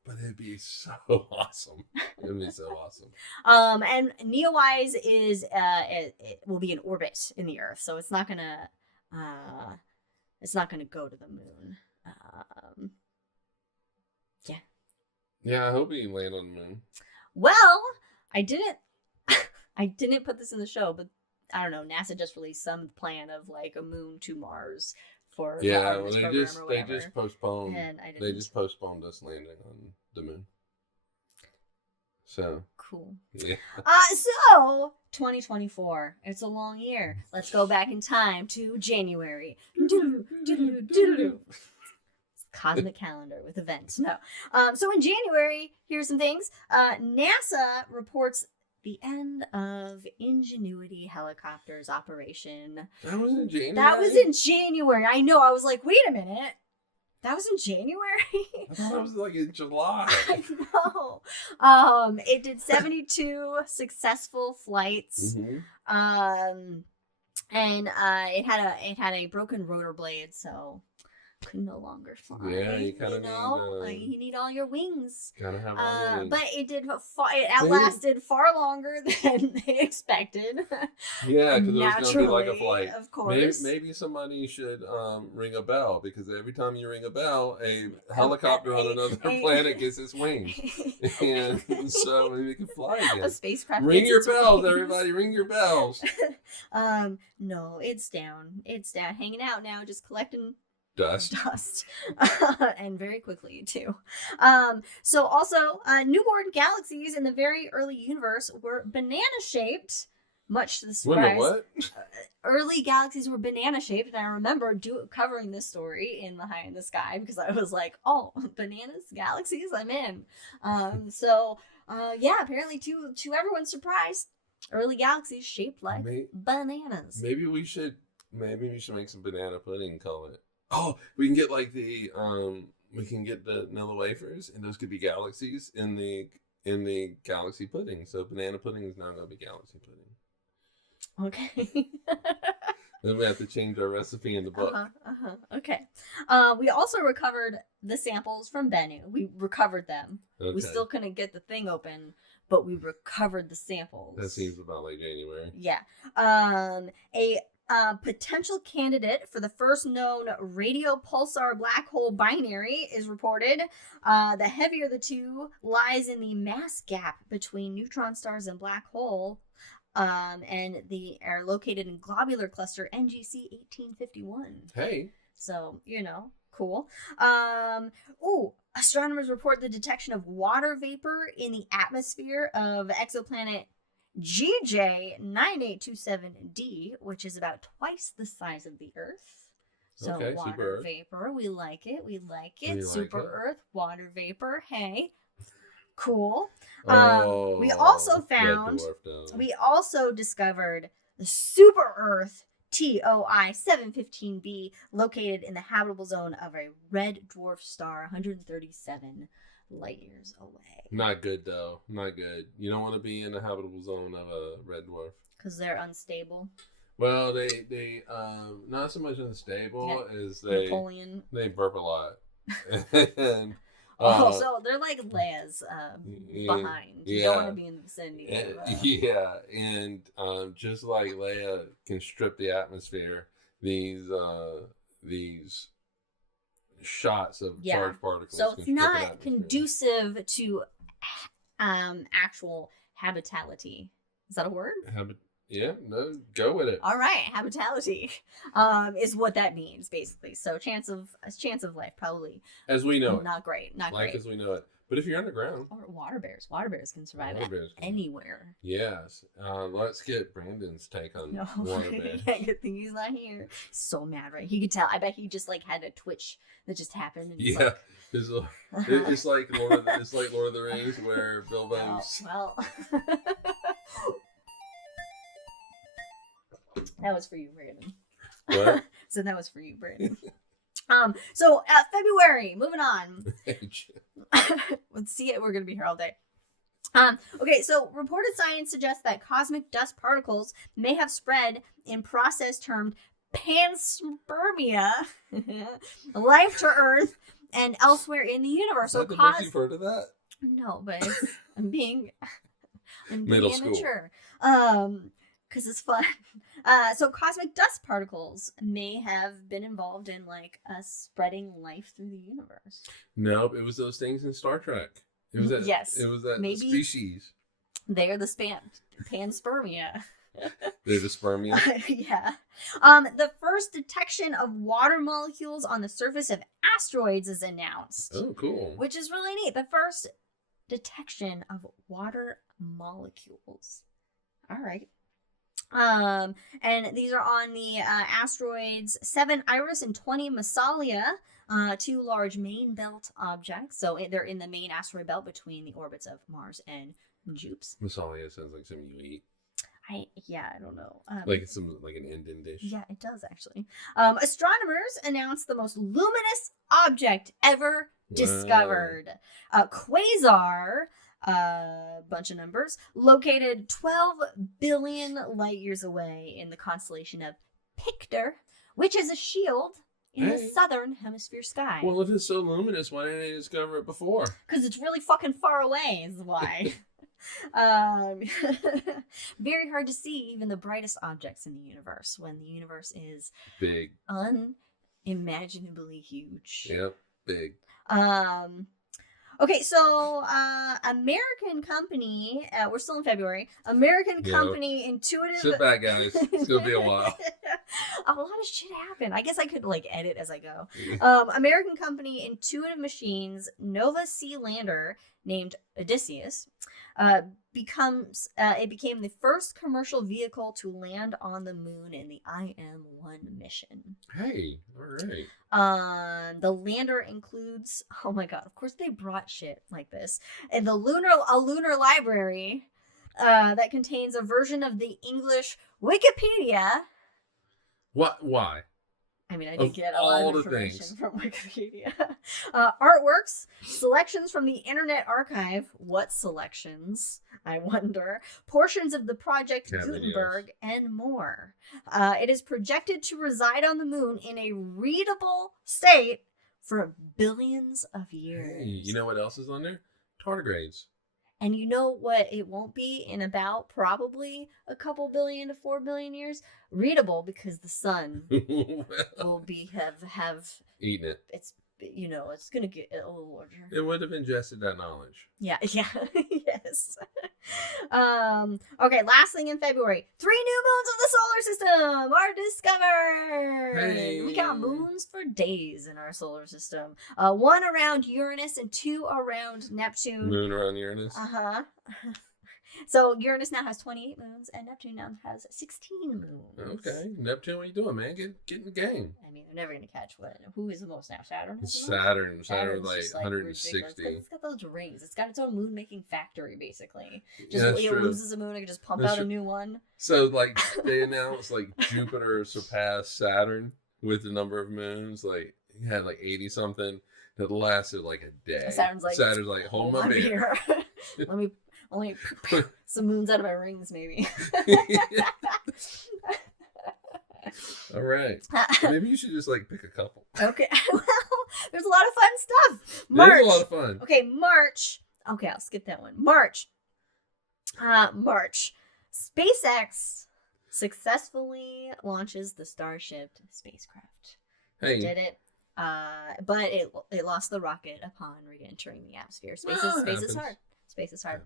but it'd be so awesome. It'd be so awesome. And Neowise is, it will be in orbit in the Earth, so it's not gonna go to the moon. Yeah, I hope he can land on the moon. Well, I didn't put this in the show, but I don't know. NASA just released some plan of like a moon to Mars for they just postponed. And they just postponed us landing on the moon. So cool. Yeah. So 2024. It's a long year. Let's go back in time to January. Cosmic calendar with events. No. So in January, here's some things. NASA reports the end of Ingenuity helicopters operation. That was in January? That was in January. I know. I was like, wait a minute. That was in January? I thought that was like in July. I know. It did 72 successful flights. And it had a broken rotor blade, so could no longer fly. Yeah, you kind of you need all your wings. Gotta have all your wings. But it outlasted far longer than they expected. Yeah, because it was gonna be like a flight. Of course. Maybe somebody should ring a bell, because every time you ring a bell, a helicopter on another planet gets its wings, and so maybe it can fly again. A spacecraft. Ring your bells, everybody! Ring your bells. No, it's down. It's down, hanging out now, just collecting dust and very quickly too. So also newborn galaxies in the very early universe were banana shaped, much to the surprise. What? Early galaxies were banana shaped, and I remember covering this story in the High in the Sky because I was like, oh, bananas, galaxies, I'm in. Yeah, apparently to everyone's surprise, early galaxies shaped like bananas. Maybe we should make some banana pudding and call it. Oh, we can get like the vanilla wafers, and those could be galaxies in the galaxy pudding. So banana pudding is now going to be galaxy pudding. Okay. Then we have to change our recipe in the book. Okay. We also recovered the samples from Bennu. We recovered them. Okay. We still couldn't get the thing open, but we recovered the samples. That seems about like January. Yeah. A potential candidate for the first known radio pulsar black hole binary is reported. The heavier of the two lies in the mass gap between neutron stars and black hole, and they are located in globular cluster NGC 1851. Hey. So, cool. Astronomers report the detection of water vapor in the atmosphere of exoplanet GJ9827d, which is about twice the size of the Earth. So okay, water vapor, we like it. Super Earth, water vapor. Hey, cool. We also discovered the Super Earth TOI 715b, located in the habitable zone of a red dwarf star 137 light years away. Not good though. Not good. You don't want to be in the habitable zone of a red dwarf because they're unstable. Well, they not so much unstable as they burp a lot. And So they're like Leia's behind. You don't want Yeah. to be in the vicinity. Of, Yeah, and just like Leia can strip the atmosphere, these shots of Yeah. charged particles. So can it's strip an not atmosphere. conducive to actual habitality. Is that a word? Yeah, no, go with it. All right, habitality is what that means basically. So chance of life probably As we know it. not great, not Life great. as we know it. But if you're underground. Or water bears can survive Water bears can. anywhere. Yes. Let's get Brandon's take on No, water bears. good thing he's not here. He's so mad, right? He could tell. I bet he just like had a twitch that just happened. And he's Yeah. like, It's like Lord of the Rings where Bilbo's. Well. That was for you, Brandon. What? So that was for you, Brandon. So February, moving on. Let's see it. We're gonna be here all day. Okay, so reported science suggests that cosmic dust particles may have spread in process termed panspermia, life to Earth and elsewhere in the universe. Is So that the first you've heard of that? No, but I'm being Middle school. immature. Because it's fun. So cosmic dust particles may have been involved in like spreading life through the universe. Nope, it was those things in Star Trek. It was that. Yes, It was that maybe species. They are the panspermia. They're the spermia. Yeah. The first detection of water molecules on the surface of asteroids is announced. Oh, cool. Which is really neat. The first detection of water molecules. All right. And these are on the asteroids 7 Iris and 20 Massalia, 2 large main belt objects. So they're in the main asteroid belt between the orbits of Mars and Jupiter. Massalia sounds like something you eat. I don't know. Like it's like an Indian dish. Yeah, it does actually. Astronomers announced the most luminous object ever discovered. Quasar, bunch of numbers, located 12 billion light years away in the constellation of Pictor, which is a shield in the southern hemisphere sky. Well, if it's so luminous, why didn't they discover it before? Because it's really fucking far away is why. Very hard to see even the brightest objects in the universe when the universe is Big. Unimaginably huge. Yep, big. Okay, so American company, we're still in February. American company Intuitive. Sit back, guys. It's gonna be a while. A lot of shit happened. I guess I could like edit as I go. American company Intuitive Machines Nova C lander named Odysseus became the first commercial vehicle to land on the moon in the IM-1 mission. Hey, all right. The lander includes, oh my god, of course they brought shit like this, and a lunar library that contains a version of the English Wikipedia. What? Why? I mean, I did get a lot of information things from Wikipedia. Artworks, selections from the Internet Archive. What selections? I wonder. Portions of the Project Gutenberg and more. It is projected to reside on the moon in a readable state for billions of years. Hey, you know what else is on there? Tardigrades. And you know what it won't be in about probably a couple billion to 4 billion years? Readable, because the sun will be have eaten it. It's it's gonna get a little larger. It would have ingested that knowledge. Yeah, yes. Okay, last thing in February. 3 new moons of the solar system are discovered. Hey. We got moons for days in our solar system. 1 around Uranus and 2 around Neptune. Moon around Uranus. Uh-huh. So Uranus now has 28 moons and Neptune now has 16 moons. Okay. Neptune, what you doing, man? Get in the game. I mean, they're never going to catch who is the most now? Saturn? Saturn like just, 160. It's got those rings. It's got its own moon-making factory, basically. Yeah, It loses a moon, it can just pump out a new one. So, like, they announced, like, Jupiter surpassed Saturn with the number of moons. Like, he had, like, 80-something. That lasted, like, a day. Saturn's like, hold my beer. Let me only some moons out of my rings, maybe. All right. Maybe you should just like pick a couple. Okay. Well, There's a lot of fun stuff. There's March. a lot of fun. Okay, March. Okay, I'll skip that one. March. March. SpaceX successfully launches the Starship spacecraft. Hey. Did it. But it lost the rocket upon re-entering the atmosphere. Space is hard. Space is hard.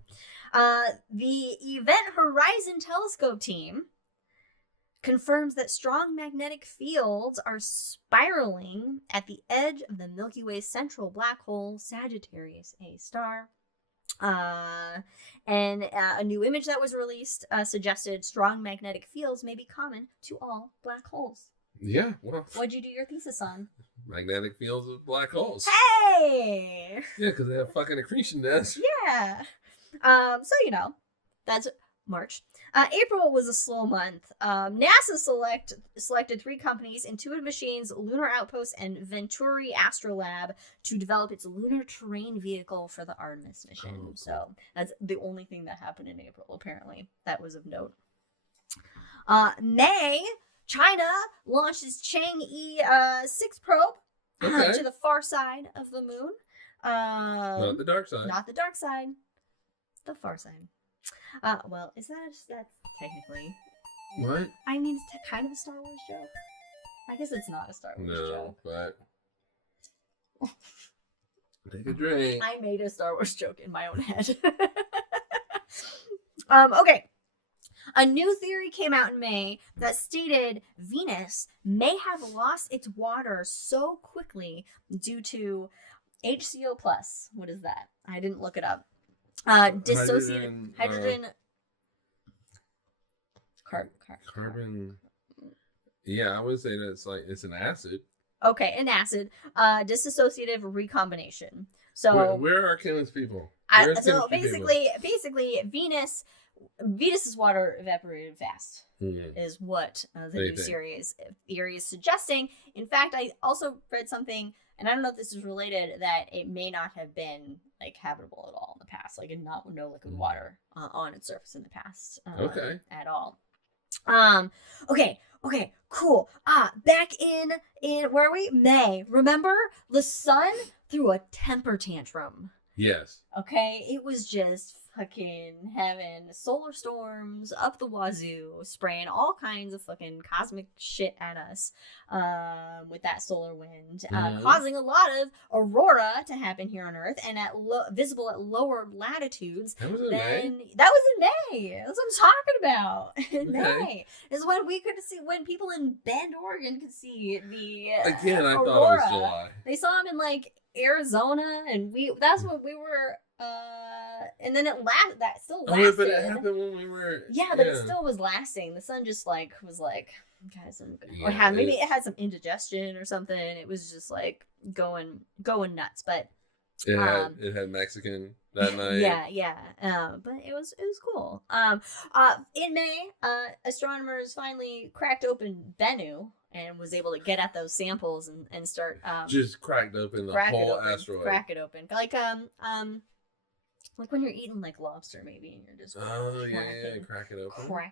The Event Horizon Telescope team confirms that strong magnetic fields are spiraling at the edge of the Milky Way's central black hole, Sagittarius A star. And a new image that was released suggested strong magnetic fields may be common to all black holes. Yeah, well. What'd you do your thesis on? Magnetic fields of black holes. Hey! Yeah, because they have fucking accretion desks. Yeah. So, that's March. April was a slow month. NASA selected 3 companies, Intuitive Machines, Lunar Outpost, and Venturi Astrolab to develop its lunar terrain vehicle for the Artemis mission. Oh, cool. So that's the only thing that happened in April, apparently. That was of note. May, China launches Chang'e 6 probe to the far side of the moon. Not the dark side. Not the dark side. The far side. Well, is that's technically... What? I mean, it's kind of a Star Wars joke. I guess it's not a Star Wars joke. No, but... Take a drink. I made a Star Wars joke in my own head. Okay. A new theory came out in May that stated Venus may have lost its water so quickly due to HCO+. What is that? I didn't look it up. Dissociated hydrogen. Carbon. Yeah, I would say that it's an acid. Okay, an acid. Dissociative recombination. So where are Kenneth's people? So basically, Venus's water evaporated fast. Mm-hmm. Is what the new series theory is suggesting. In fact, I also read something, and I don't know if this is related, that it may not have been like habitable at all in the past, like no liquid water on its surface in the past. At all. Okay, cool. Back in where are we? May. Remember the sun threw a temper tantrum. Yes. Okay, it was just fucking having solar storms up the wazoo, spraying all kinds of fucking cosmic shit at us with that solar wind, causing a lot of aurora to happen here on Earth and visible at lower latitudes. That was in May? That was in May. That's what I'm talking about. In May is when we could see, when people in Bend, Oregon could see the Again, I aurora. thought it was July. They saw them in like Arizona, and that's what we were. And then that still lasted. Oh, but it happened when we were. Yeah, but it still was lasting. The sun just was like, guys, maybe it had some indigestion or something. It was just like going nuts. But it had Mexican that night. Yeah. But it was cool. In May, astronomers finally cracked open Bennu and was able to get at those samples and start just cracked open the whole asteroid. Crack it open, like when you're eating like lobster, maybe, and you're just crack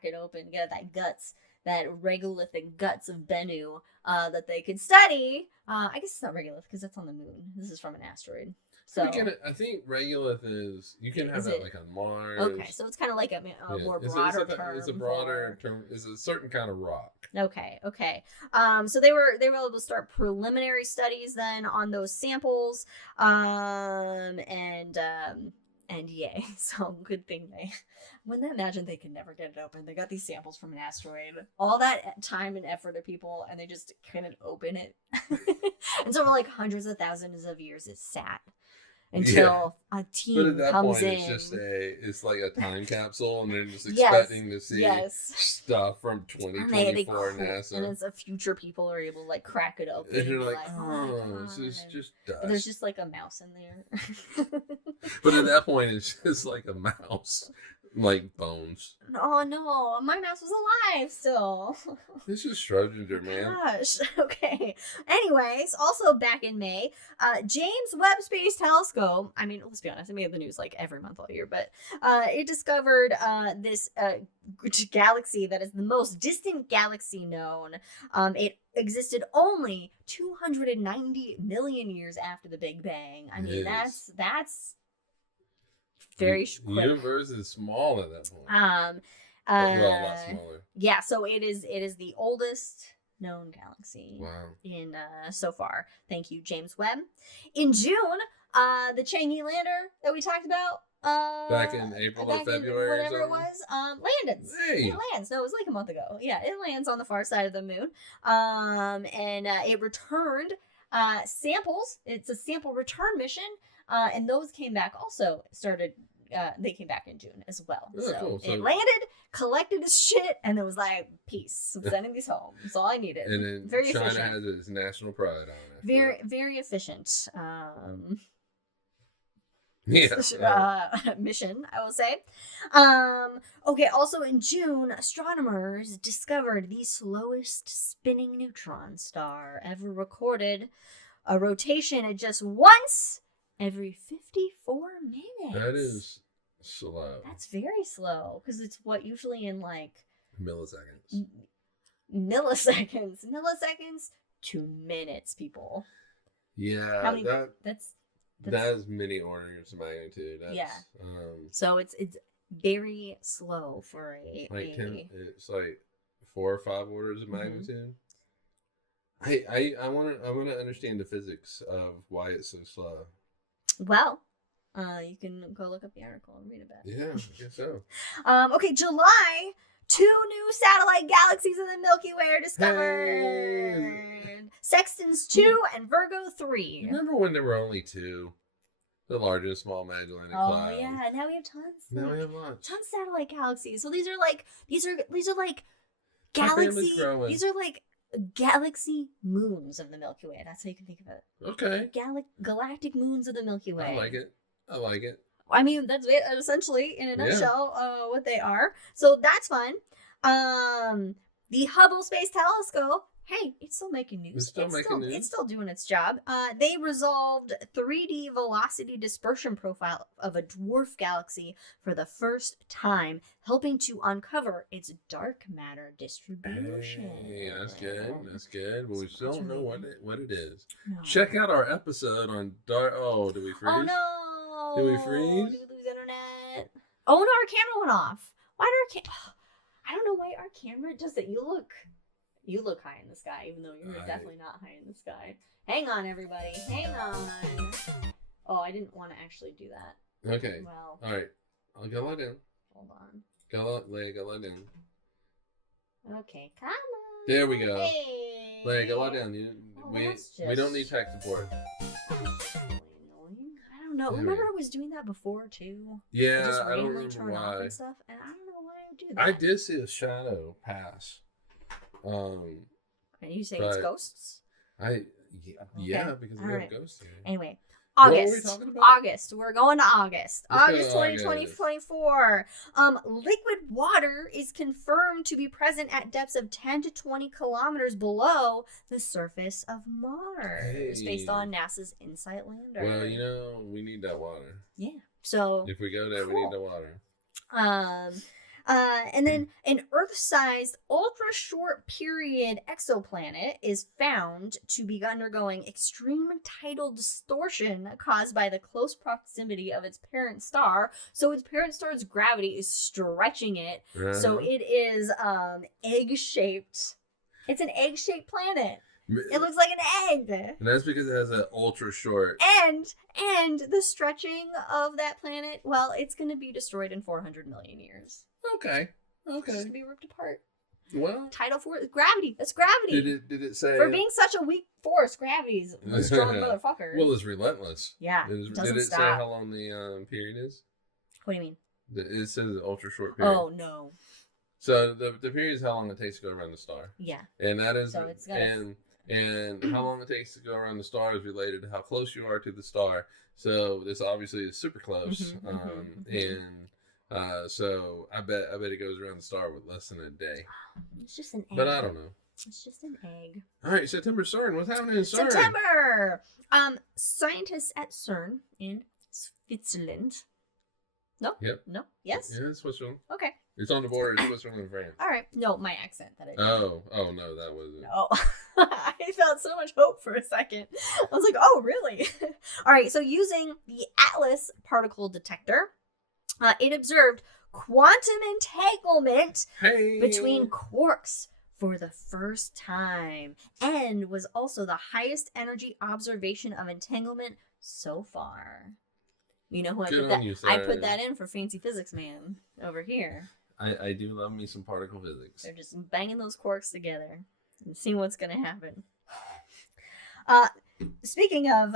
it open, get that guts, that regolithic guts of Bennu that they could study. I guess it's not regolith because that's on the moon. This is from an asteroid. So I think regolith is, you can have that like on Mars. Okay, so it's kind of like a more broader term. It's a broader term. It's a certain kind of rock. Okay. So they were able to start preliminary studies then on those samples, and yay. So good thing wouldn't imagine they could never get it open. They got these samples from an asteroid, all that time and effort of people, and they just couldn't open it. And so for like hundreds of thousands of years it sat until a team but at that comes point, in. it's like a time capsule, and they're just expecting to see stuff from 2024 NASA. And it's a future people are able to like crack it open. And you're like, oh, this is just dust. But there's just like a mouse in there. But at that point, it's just like a mouse, like bones. Oh no, my mouse was alive still. This is Schrodinger, man. Gosh. Okay. Anyways, also back in May, James Webb Space Telescope. I mean, let's be honest, it made the news like every month all year, but it discovered this galaxy that is the most distant galaxy known. It existed only 290 million years after the Big Bang. I mean, Yes. that's very The quick. universe is small at that point. Well, a lot smaller. Yeah, so it is the oldest known galaxy Wow. in so far. Thank you, James Webb. In June, the Chang'e lander that we talked about Back in April or February or whatever it something? was, lands. Hey. It lands. No, it was like a month ago. Yeah, it lands on the far side of the moon. And it returned samples. It's a sample return mission. And those came back also they came back in June as well. Oh, so cool. So- it landed, collected its shit, and it was like, peace. I'm sending these home. That's all I needed. And then Very China efficient. has its national pride on it. Very, very efficient. Yeah. Mission, I will say. Okay, also in June, astronomers discovered the slowest spinning neutron star ever recorded. A rotation at just once every 54 minutes. That is slow. That's very slow, because it's what usually in like Milliseconds. milliseconds to minutes, people. Yeah, How many- that That's is many orders of magnitude. That's, Yeah. So it's very slow for it's like 4 or 5 orders of Mhm. magnitude. I want to understand the physics of why it's so slow. Well, you can go look up the article and read about it. Yeah, I guess so. Okay, July, 2 new satellite galaxies in the Milky Way are discovered. Sextans 2 and Virgo 3. Remember when there were only 2? The large and small Magellanic Oh Cloud. yeah, now we have tons. Now we have lots. Tons of satellite galaxies. So these are like My galaxy. family's growing. These are like galaxy moons of the Milky Way. That's how you can think of it. Okay. Galactic moons of the Milky Way. I like it. I mean, that's it, essentially, in a Yeah. nutshell, what they are. So that's fun. The Hubble Space Telescope, hey, it's still making news. It's still making news. It's still doing its job. They resolved 3D velocity dispersion profile of a dwarf galaxy for the first time, helping to uncover its dark matter distribution. Hey, that's good. But we still don't know what it is. No. Check out our episode on dark. Oh, did we freeze? Oh no! Did we freeze? Did we lose internet? Oh no, our camera went off. Why did our camera? I don't know why our camera does it. You look high in the sky, even though you're definitely not high in the sky. Hang on, everybody. Hang on. Oh, I didn't want to actually do that. Okay. Well, All right. I'll go lie down. hold on. Go lie down. Okay, come on. There we go. Hey. Go lie down. We don't need tech support. That's really annoying. I don't know. There we Remember go. I was doing that before too? Yeah, Just I don't randomly remember turn off why. and stuff, and I don't know why I would do that. I did see a shadow pass. And you say it's but- ghosts? Yeah, because we All have right. ghosts here. Anyway, What were we August. talking about? August. We're going to August. Let's go August to 2020 August. 24. Liquid water is confirmed to be present at depths of 10 to 20 kilometers below the surface of Mars, based Hey. on NASA's InSight lander. Well, we need that water. Yeah. So If we go there, we need the water. and then an Earth-sized, ultra-short period exoplanet is found to be undergoing extreme tidal distortion caused by the close proximity of its parent star. So its parent star's gravity is stretching it. So Uh-huh. it is egg-shaped. It's an egg-shaped planet. It looks like an egg. And that's because it has an ultra short. And the stretching of that planet, well, it's going to be destroyed in 400 million years. Okay. It's just going to be ripped apart. Well, Tidal force, gravity. That's gravity. did it say? For being such a weak force, gravity's a strong motherfucker. Well, it's relentless. Yeah, Did doesn't it say stop. how long the period is? What do you mean? It says an ultra short period. Oh no. So the period is how long it takes to go around the star, Yeah. and that is So it's gotta- and how long it takes to go around the star is related to how close you are to the star. So this obviously is super close, Mhm, mhm, and So I bet it goes around the star with less than a day. It's just an egg. But I don't know. It's just an egg. All right, September CERN. What's happening in CERN? September. Scientists at CERN in Switzerland. No. Yep. No. Yes. Yeah, it's Switzerland. Okay. It's on the border of Switzerland and France. All right. No, my accent that I did. Oh no, that wasn't. No. I felt so much hope for a second. I was like, oh, really? All right. So using the Atlas particle detector, it observed quantum entanglement between quarks for the first time, and was also the highest energy observation of entanglement so far. You know who I put that? I put that in for Fancy Physics Man over here. I do love me some particle physics. They're just banging those quarks together and seeing what's going to happen. Speaking of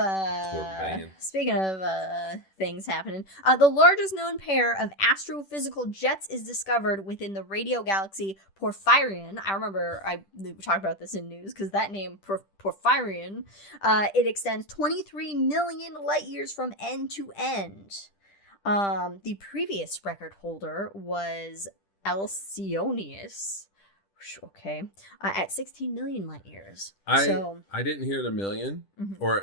things happening, the largest known pair of astrophysical jets is discovered within the radio galaxy Porphyrion. I remember we talked about this in news because that name Porphyrion, it extends 23 million light years from end to end. The previous record holder was Alcyonius. Okay, at 16 million light years. I didn't hear the million, or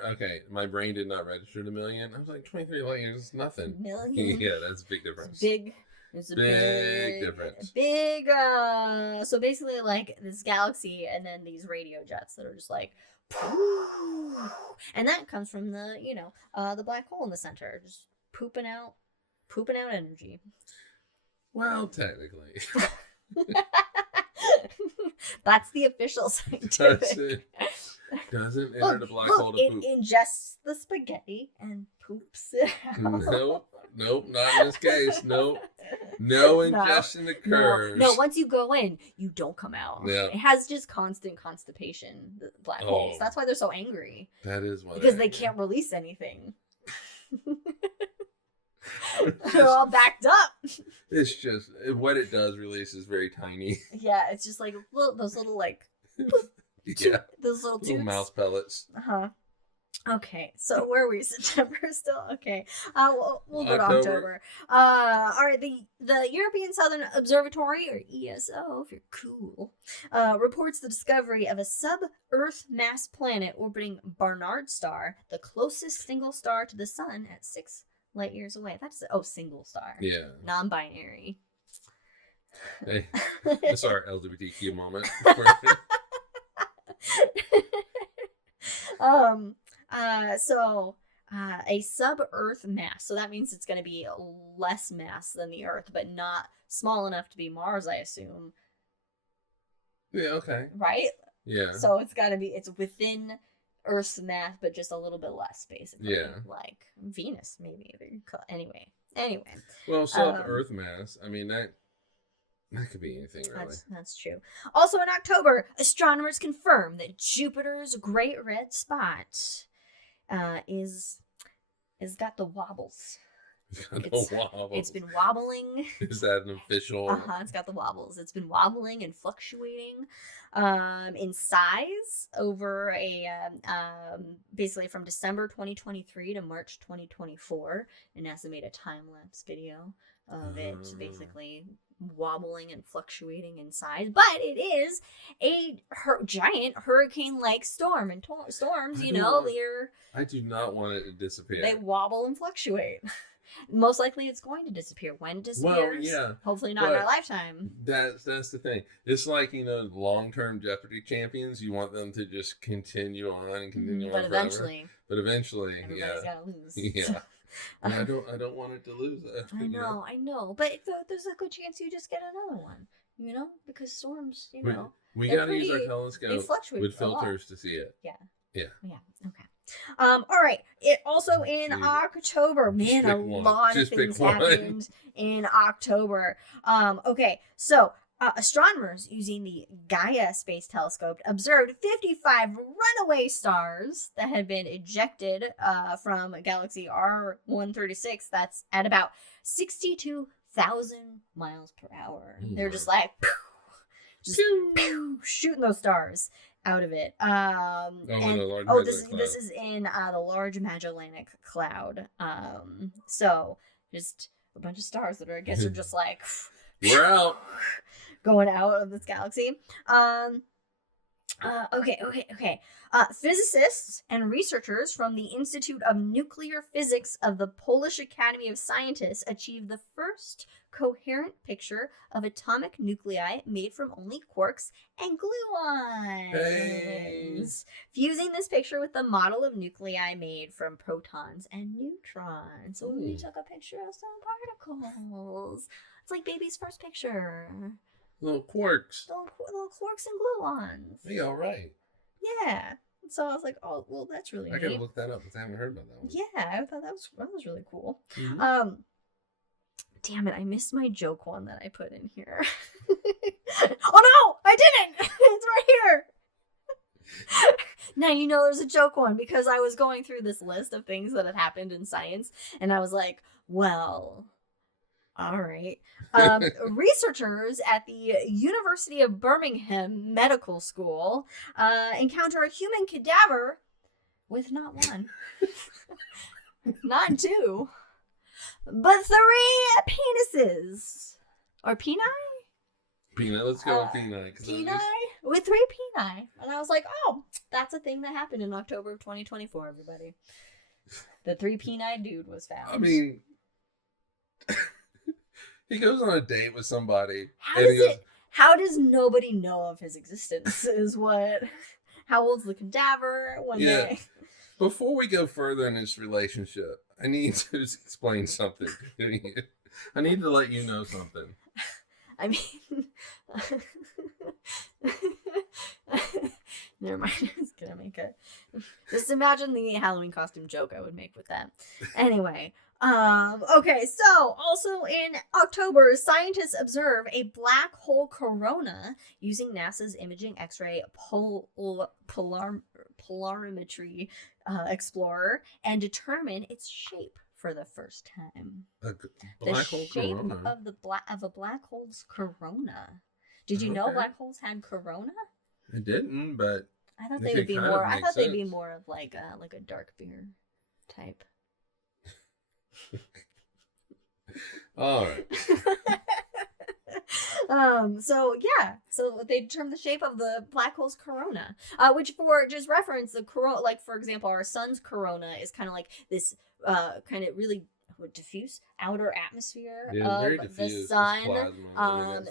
my brain did not register the million. I was like, 23 light years is nothing. Million? Yeah, that's a big difference. It's a big difference. So basically, like this galaxy, and then these radio jets that are just like, and that comes from the the black hole in the center, just pooping out energy. Well, technically. That's the official scientific. Doesn't enter the black hole to poop. It ingests the spaghetti and poops it out. Nope, not in this case. Nope. No ingestion occurs. No, once you go in, you don't come out. Yeah. It has just constant constipation, the black holes. That's why they're so angry. That is why. Because they can't release anything. They're all backed up. It's just what it does release is very tiny. Yeah, it's just like those little like those little mouse pellets. Okay, so where are we? September still? Okay, we'll go to October. All right, the European Southern Observatory, or ESO, if you're cool, reports the discovery of a sub-Earth mass planet orbiting Barnard Star, the closest single star to the Sun at 6 light years away. That's single star. Yeah. Non-binary. Hey, that's our LGBTQ moment. A sub-Earth mass. So that means it's going to be less mass than the Earth, but not small enough to be Mars, I assume. Yeah. Okay. Right. Yeah. So it's within Earth's mass, but just a little bit less, basically. Yeah. Like Venus, maybe. Anyway. Well, Earth mass. I mean that could be anything, really. That's true. Also in October, astronomers confirm that Jupiter's Great Red Spot is got the wobbles. It's been wobbling. Is that an official? It's got the wobbles. It's been wobbling and fluctuating in size over basically from December 2023 to March 2024. And NASA made a time-lapse video of it basically wobbling and fluctuating in size. But it is a giant hurricane-like storm. And storms, I do not want it to disappear. They wobble and fluctuate. Most likely it's going to disappear. When it disappears, well, yeah, hopefully not in our lifetime. That's the thing. It's like, long-term Jeopardy champions. You want them to just continue on and continue on forever. But eventually, everybody's got to lose. Yeah. I don't want it to lose. I know. But there's a good chance you just get another one, because storms, we got to use our telescope with filters to see it. Yeah. Okay. All right. It also in October. Man, a lot of things happened in October. Okay. So astronomers using the Gaia Space Telescope observed 55 runaway stars that had been ejected from galaxy R136. That's at about 62,000 miles per hour. They're just like, shooting those stars out of it. This is in the Large Magellanic Cloud. So just a bunch of stars that are, I guess, are just like we're out, going out of this galaxy. Okay. Physicists and researchers from the Institute of Nuclear Physics of the Polish Academy of Scientists achieved the first coherent picture of atomic nuclei made from only quarks and gluons. Hey. Fusing this picture with the model of nuclei made from protons and neutrons. So we took a picture of some particles. It's like baby's first picture. Little quarks. Little quarks and gluons. Hey, all right. Yeah. So I was like, oh, well, that's really neat. I gotta look that up because I haven't heard about that one. Yeah, I thought that was really cool. Mm-hmm. Damn it, I missed my joke one that I put in here. Oh no, I didn't! It's right here! Now you know there's a joke one because I was going through this list of things that had happened in science, and I was like, well, all right. Researchers at the University of Birmingham Medical School encounter a human cadaver with not one, not two, but 3 penises. Or peni? Peni, let's go with peni. Peni? With 3 peni. And I was like, oh, that's a thing that happened in October of 2024, everybody. The 3 peni dude was found. I mean, he goes on a date with somebody. How does nobody know of his existence is what... How old's the cadaver? Before we go further in this relationship, I need to explain something to you. I need to let you know something. I mean, never mind. I was gonna make it. Just imagine the Halloween costume joke I would make with that. Anyway, okay. So, also in October, scientists observe a black hole corona using NASA's imaging X-ray polarimetry explorer and determine its shape for the first time. A black hole shape corona? of a black hole's corona. Did you know black holes had corona? I didn't, but I thought they would be more. I thought they'd be more of like a dark beer type. All right. So they determined the shape of the black hole's corona, which, for just reference, the corona, like for example, our sun's corona is kind of like this kind of really diffuse outer atmosphere of the sun.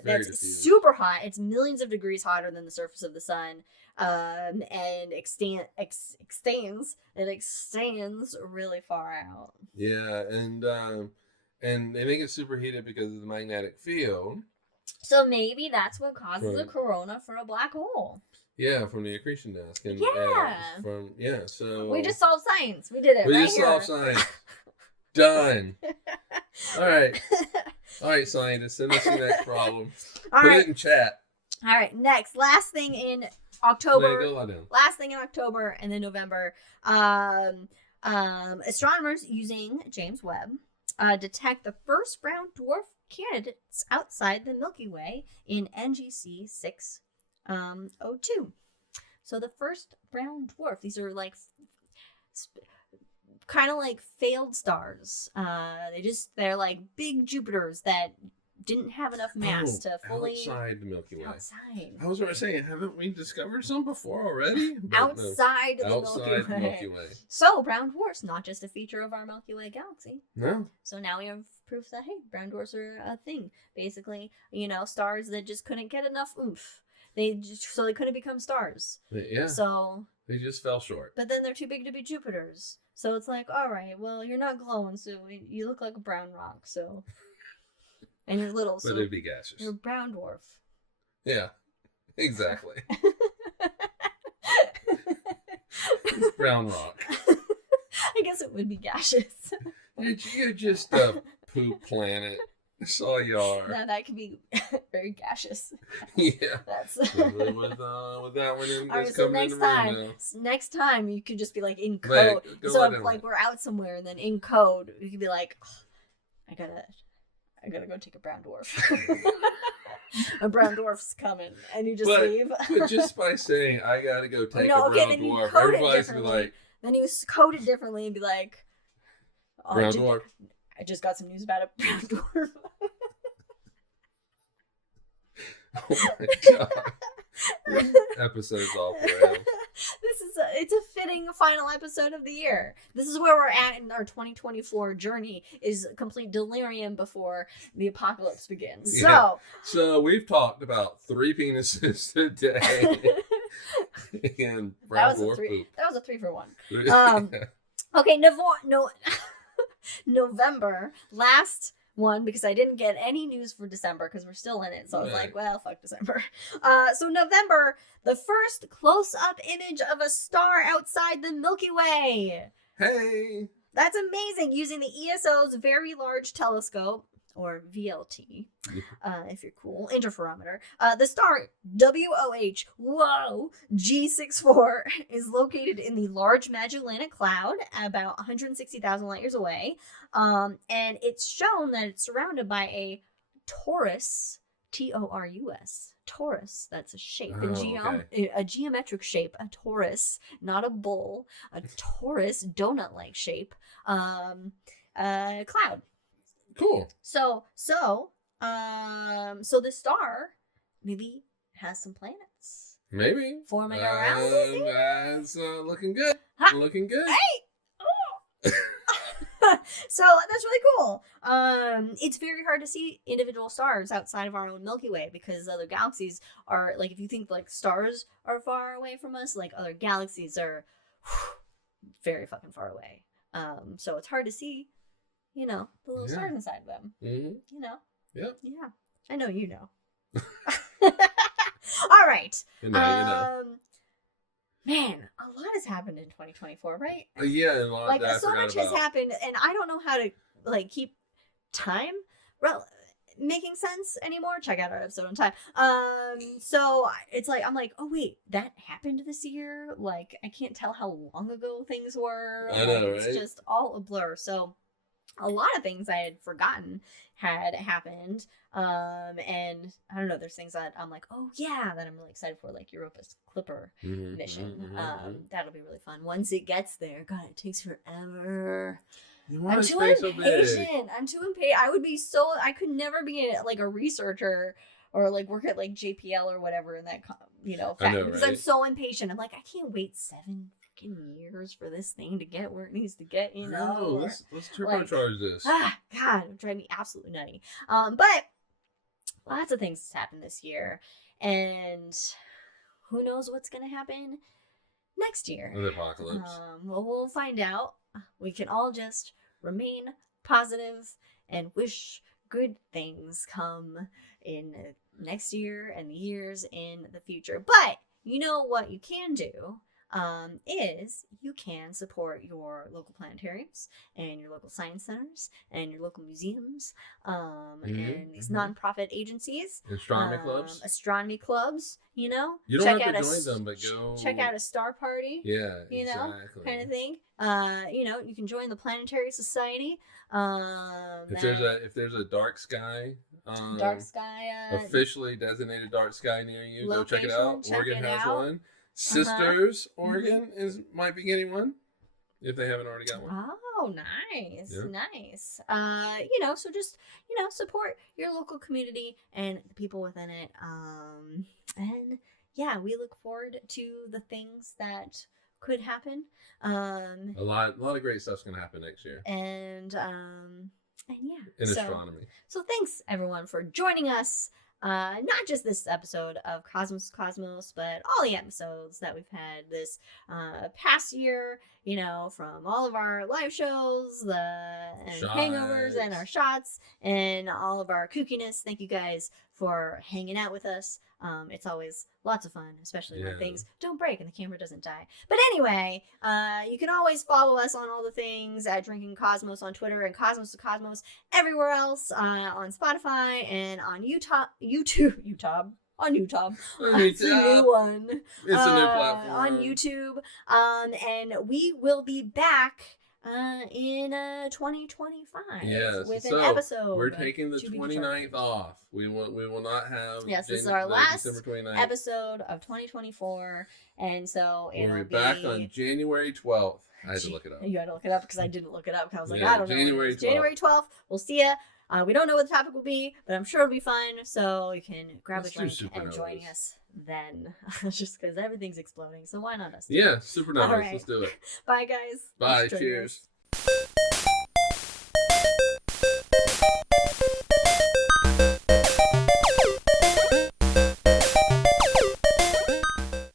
That's super hot. It's millions of degrees hotter than the surface of the sun, and extends really far out. Yeah, and they make it superheated because of the magnetic field. So maybe that's what causes a corona for a black hole. Yeah, from the accretion disk. And, so we just solved science. We did it. We just solved science. Done. All right, scientists, send us the next problem. Put it in chat. All right, next, last thing in October. Last thing in October, and then November. Astronomers using James Webb detect the first brown dwarf candidates outside the Milky Way in NGC 602. So the first brown dwarf. These are like kind of like failed stars. They're like big Jupiters that didn't have enough mass to fully outside the Milky Way. Outside. I was going to say, haven't we discovered some before already? Outside the Milky Way. So brown dwarfs, not just a feature of our Milky Way galaxy. No. So now we have proof that, hey, brown dwarfs are a thing. Basically, stars that just couldn't get enough oomph. They couldn't become stars. Yeah. So they just fell short. But then they're too big to be Jupiters. So it's like, all right, well, you're not glowing, so you look like a brown rock. So, and you're little, so but it'd be gaseous. You're a brown dwarf. Yeah, exactly. It's brown rock. I guess it would be gaseous. You're just a poop planet. That's all you are. No, that could be very gaseous. Yeah. That's with that one in. All right, so next time you could just be like in code. So if like we're out somewhere and then in code, you could be like, oh, I gotta go take a brown dwarf. A brown dwarf's coming, and you just leave. But just by saying I gotta go take a brown dwarf, everybody's be like. Then you code it differently and be like, brown dwarf. I just got some news about a brown dwarf. Oh my god. This episode's all rails. It's a fitting final episode of the year. This is where we're at in our 2024 journey, is complete delirium before the apocalypse begins. Yeah. So we've talked about 3 penises today. And brown dwarf poop. That was a 3 for 1. Okay, November, last one, because I didn't get any news for December because we're still in it. So I was like, well, fuck December. So November, the first close-up image of a star outside the Milky Way. Hey! That's amazing. Using the ESO's Very Large Telescope, or VLT, if you're cool, interferometer. The star WOH, whoa, G64 is located in the Large Magellanic Cloud, about 160,000 light years away. And it's shown that it's surrounded by a torus, T-O-R-U-S. Torus, that's a shape, a geometric shape, a torus, not a bull, a torus, donut-like shape, cloud. Cool. So the star maybe has some planets. Maybe. Forming around it. That's looking good. Ha! Looking good. Hey! Oh! So that's really cool. It's very hard to see individual stars outside of our own Milky Way because other galaxies are, like, if you think like stars are far away from us, like other galaxies are very fucking far away. So it's hard to see, you know, the little stars inside of them. Mm-hmm. You know? Yep. Yeah. I know you know. All right. And now you know. Man, a lot has happened in 2024, right? Yeah, and a lot like that so much has happened, and I don't know how to like keep time making sense anymore. Check out our episode on time. So it's like I'm like, oh wait, that happened this year. Like I can't tell how long ago things were. I know, It's right? just all a blur. So a lot of things I had forgotten had happened. And I don't know, there's things that I'm like, oh yeah, that I'm really excited for, like Europa's Clipper mission. That'll be really fun. Once it gets there, God, it takes forever. I'm too impatient. I could never be like a researcher or like work at like JPL or whatever in that, because I'm so impatient. I'm like, I can't wait 7 years for this thing to get where it needs to get, No, let's turbocharge this. God, it would drive me absolutely nutty. But lots of things has happened this year, and who knows what's gonna happen next year. The apocalypse. Well, we'll find out. We can all just remain positive and wish good things come in next year and the years in the future. But you know what you can do? Is you can support your local planetariums and your local science centers and your local museums and these nonprofit agencies, astronomy clubs, you don't have to join them, but go check out a star party, exactly. kind of thing. You can join the Planetary Society. If there's a dark sky officially designated dark sky near you, go check it out. Oregon has one. Sisters, Oregon might be getting one if they haven't already got one. Oh, nice, nice. So just support your local community and the people within it. And yeah, we look forward to the things that could happen. A lot of great stuff's gonna happen next year. And yeah, in astronomy. So thanks everyone for joining us. Not just this episode of Cosmos, but all the episodes that we've had this past year, from all of our live shows, hangovers and our shots and all of our kookiness. Thank you guys for hanging out with us. It's always lots of fun, especially when things don't break and the camera doesn't die. But anyway, you can always follow us on all the things at Drinking Cosmos on Twitter and Cosmos to Cosmos everywhere else, on Spotify and on YouTube. On YouTube. It's a new one. It's a new platform. On YouTube. And we will be back in 2025. Yes. With So an episode. we're taking the to be 29th determined. off. We will not have. Yes, this is our last December 29th. episode of 2024, and so We'll it'll be back on January 12th. I had to look it up. You had to look it up because I didn't look it up because I was like, Yeah, I don't know. January 12th. January 12th. We'll see ya. We don't know what the topic will be, but I'm sure it'll be fun. So you can grab Let's a drink do and join supernovas. us then. Just because everything's exploding. So why not us? Yeah, supernovas. All right. Let's do it. Bye, guys. Bye. Astronomers. Cheers.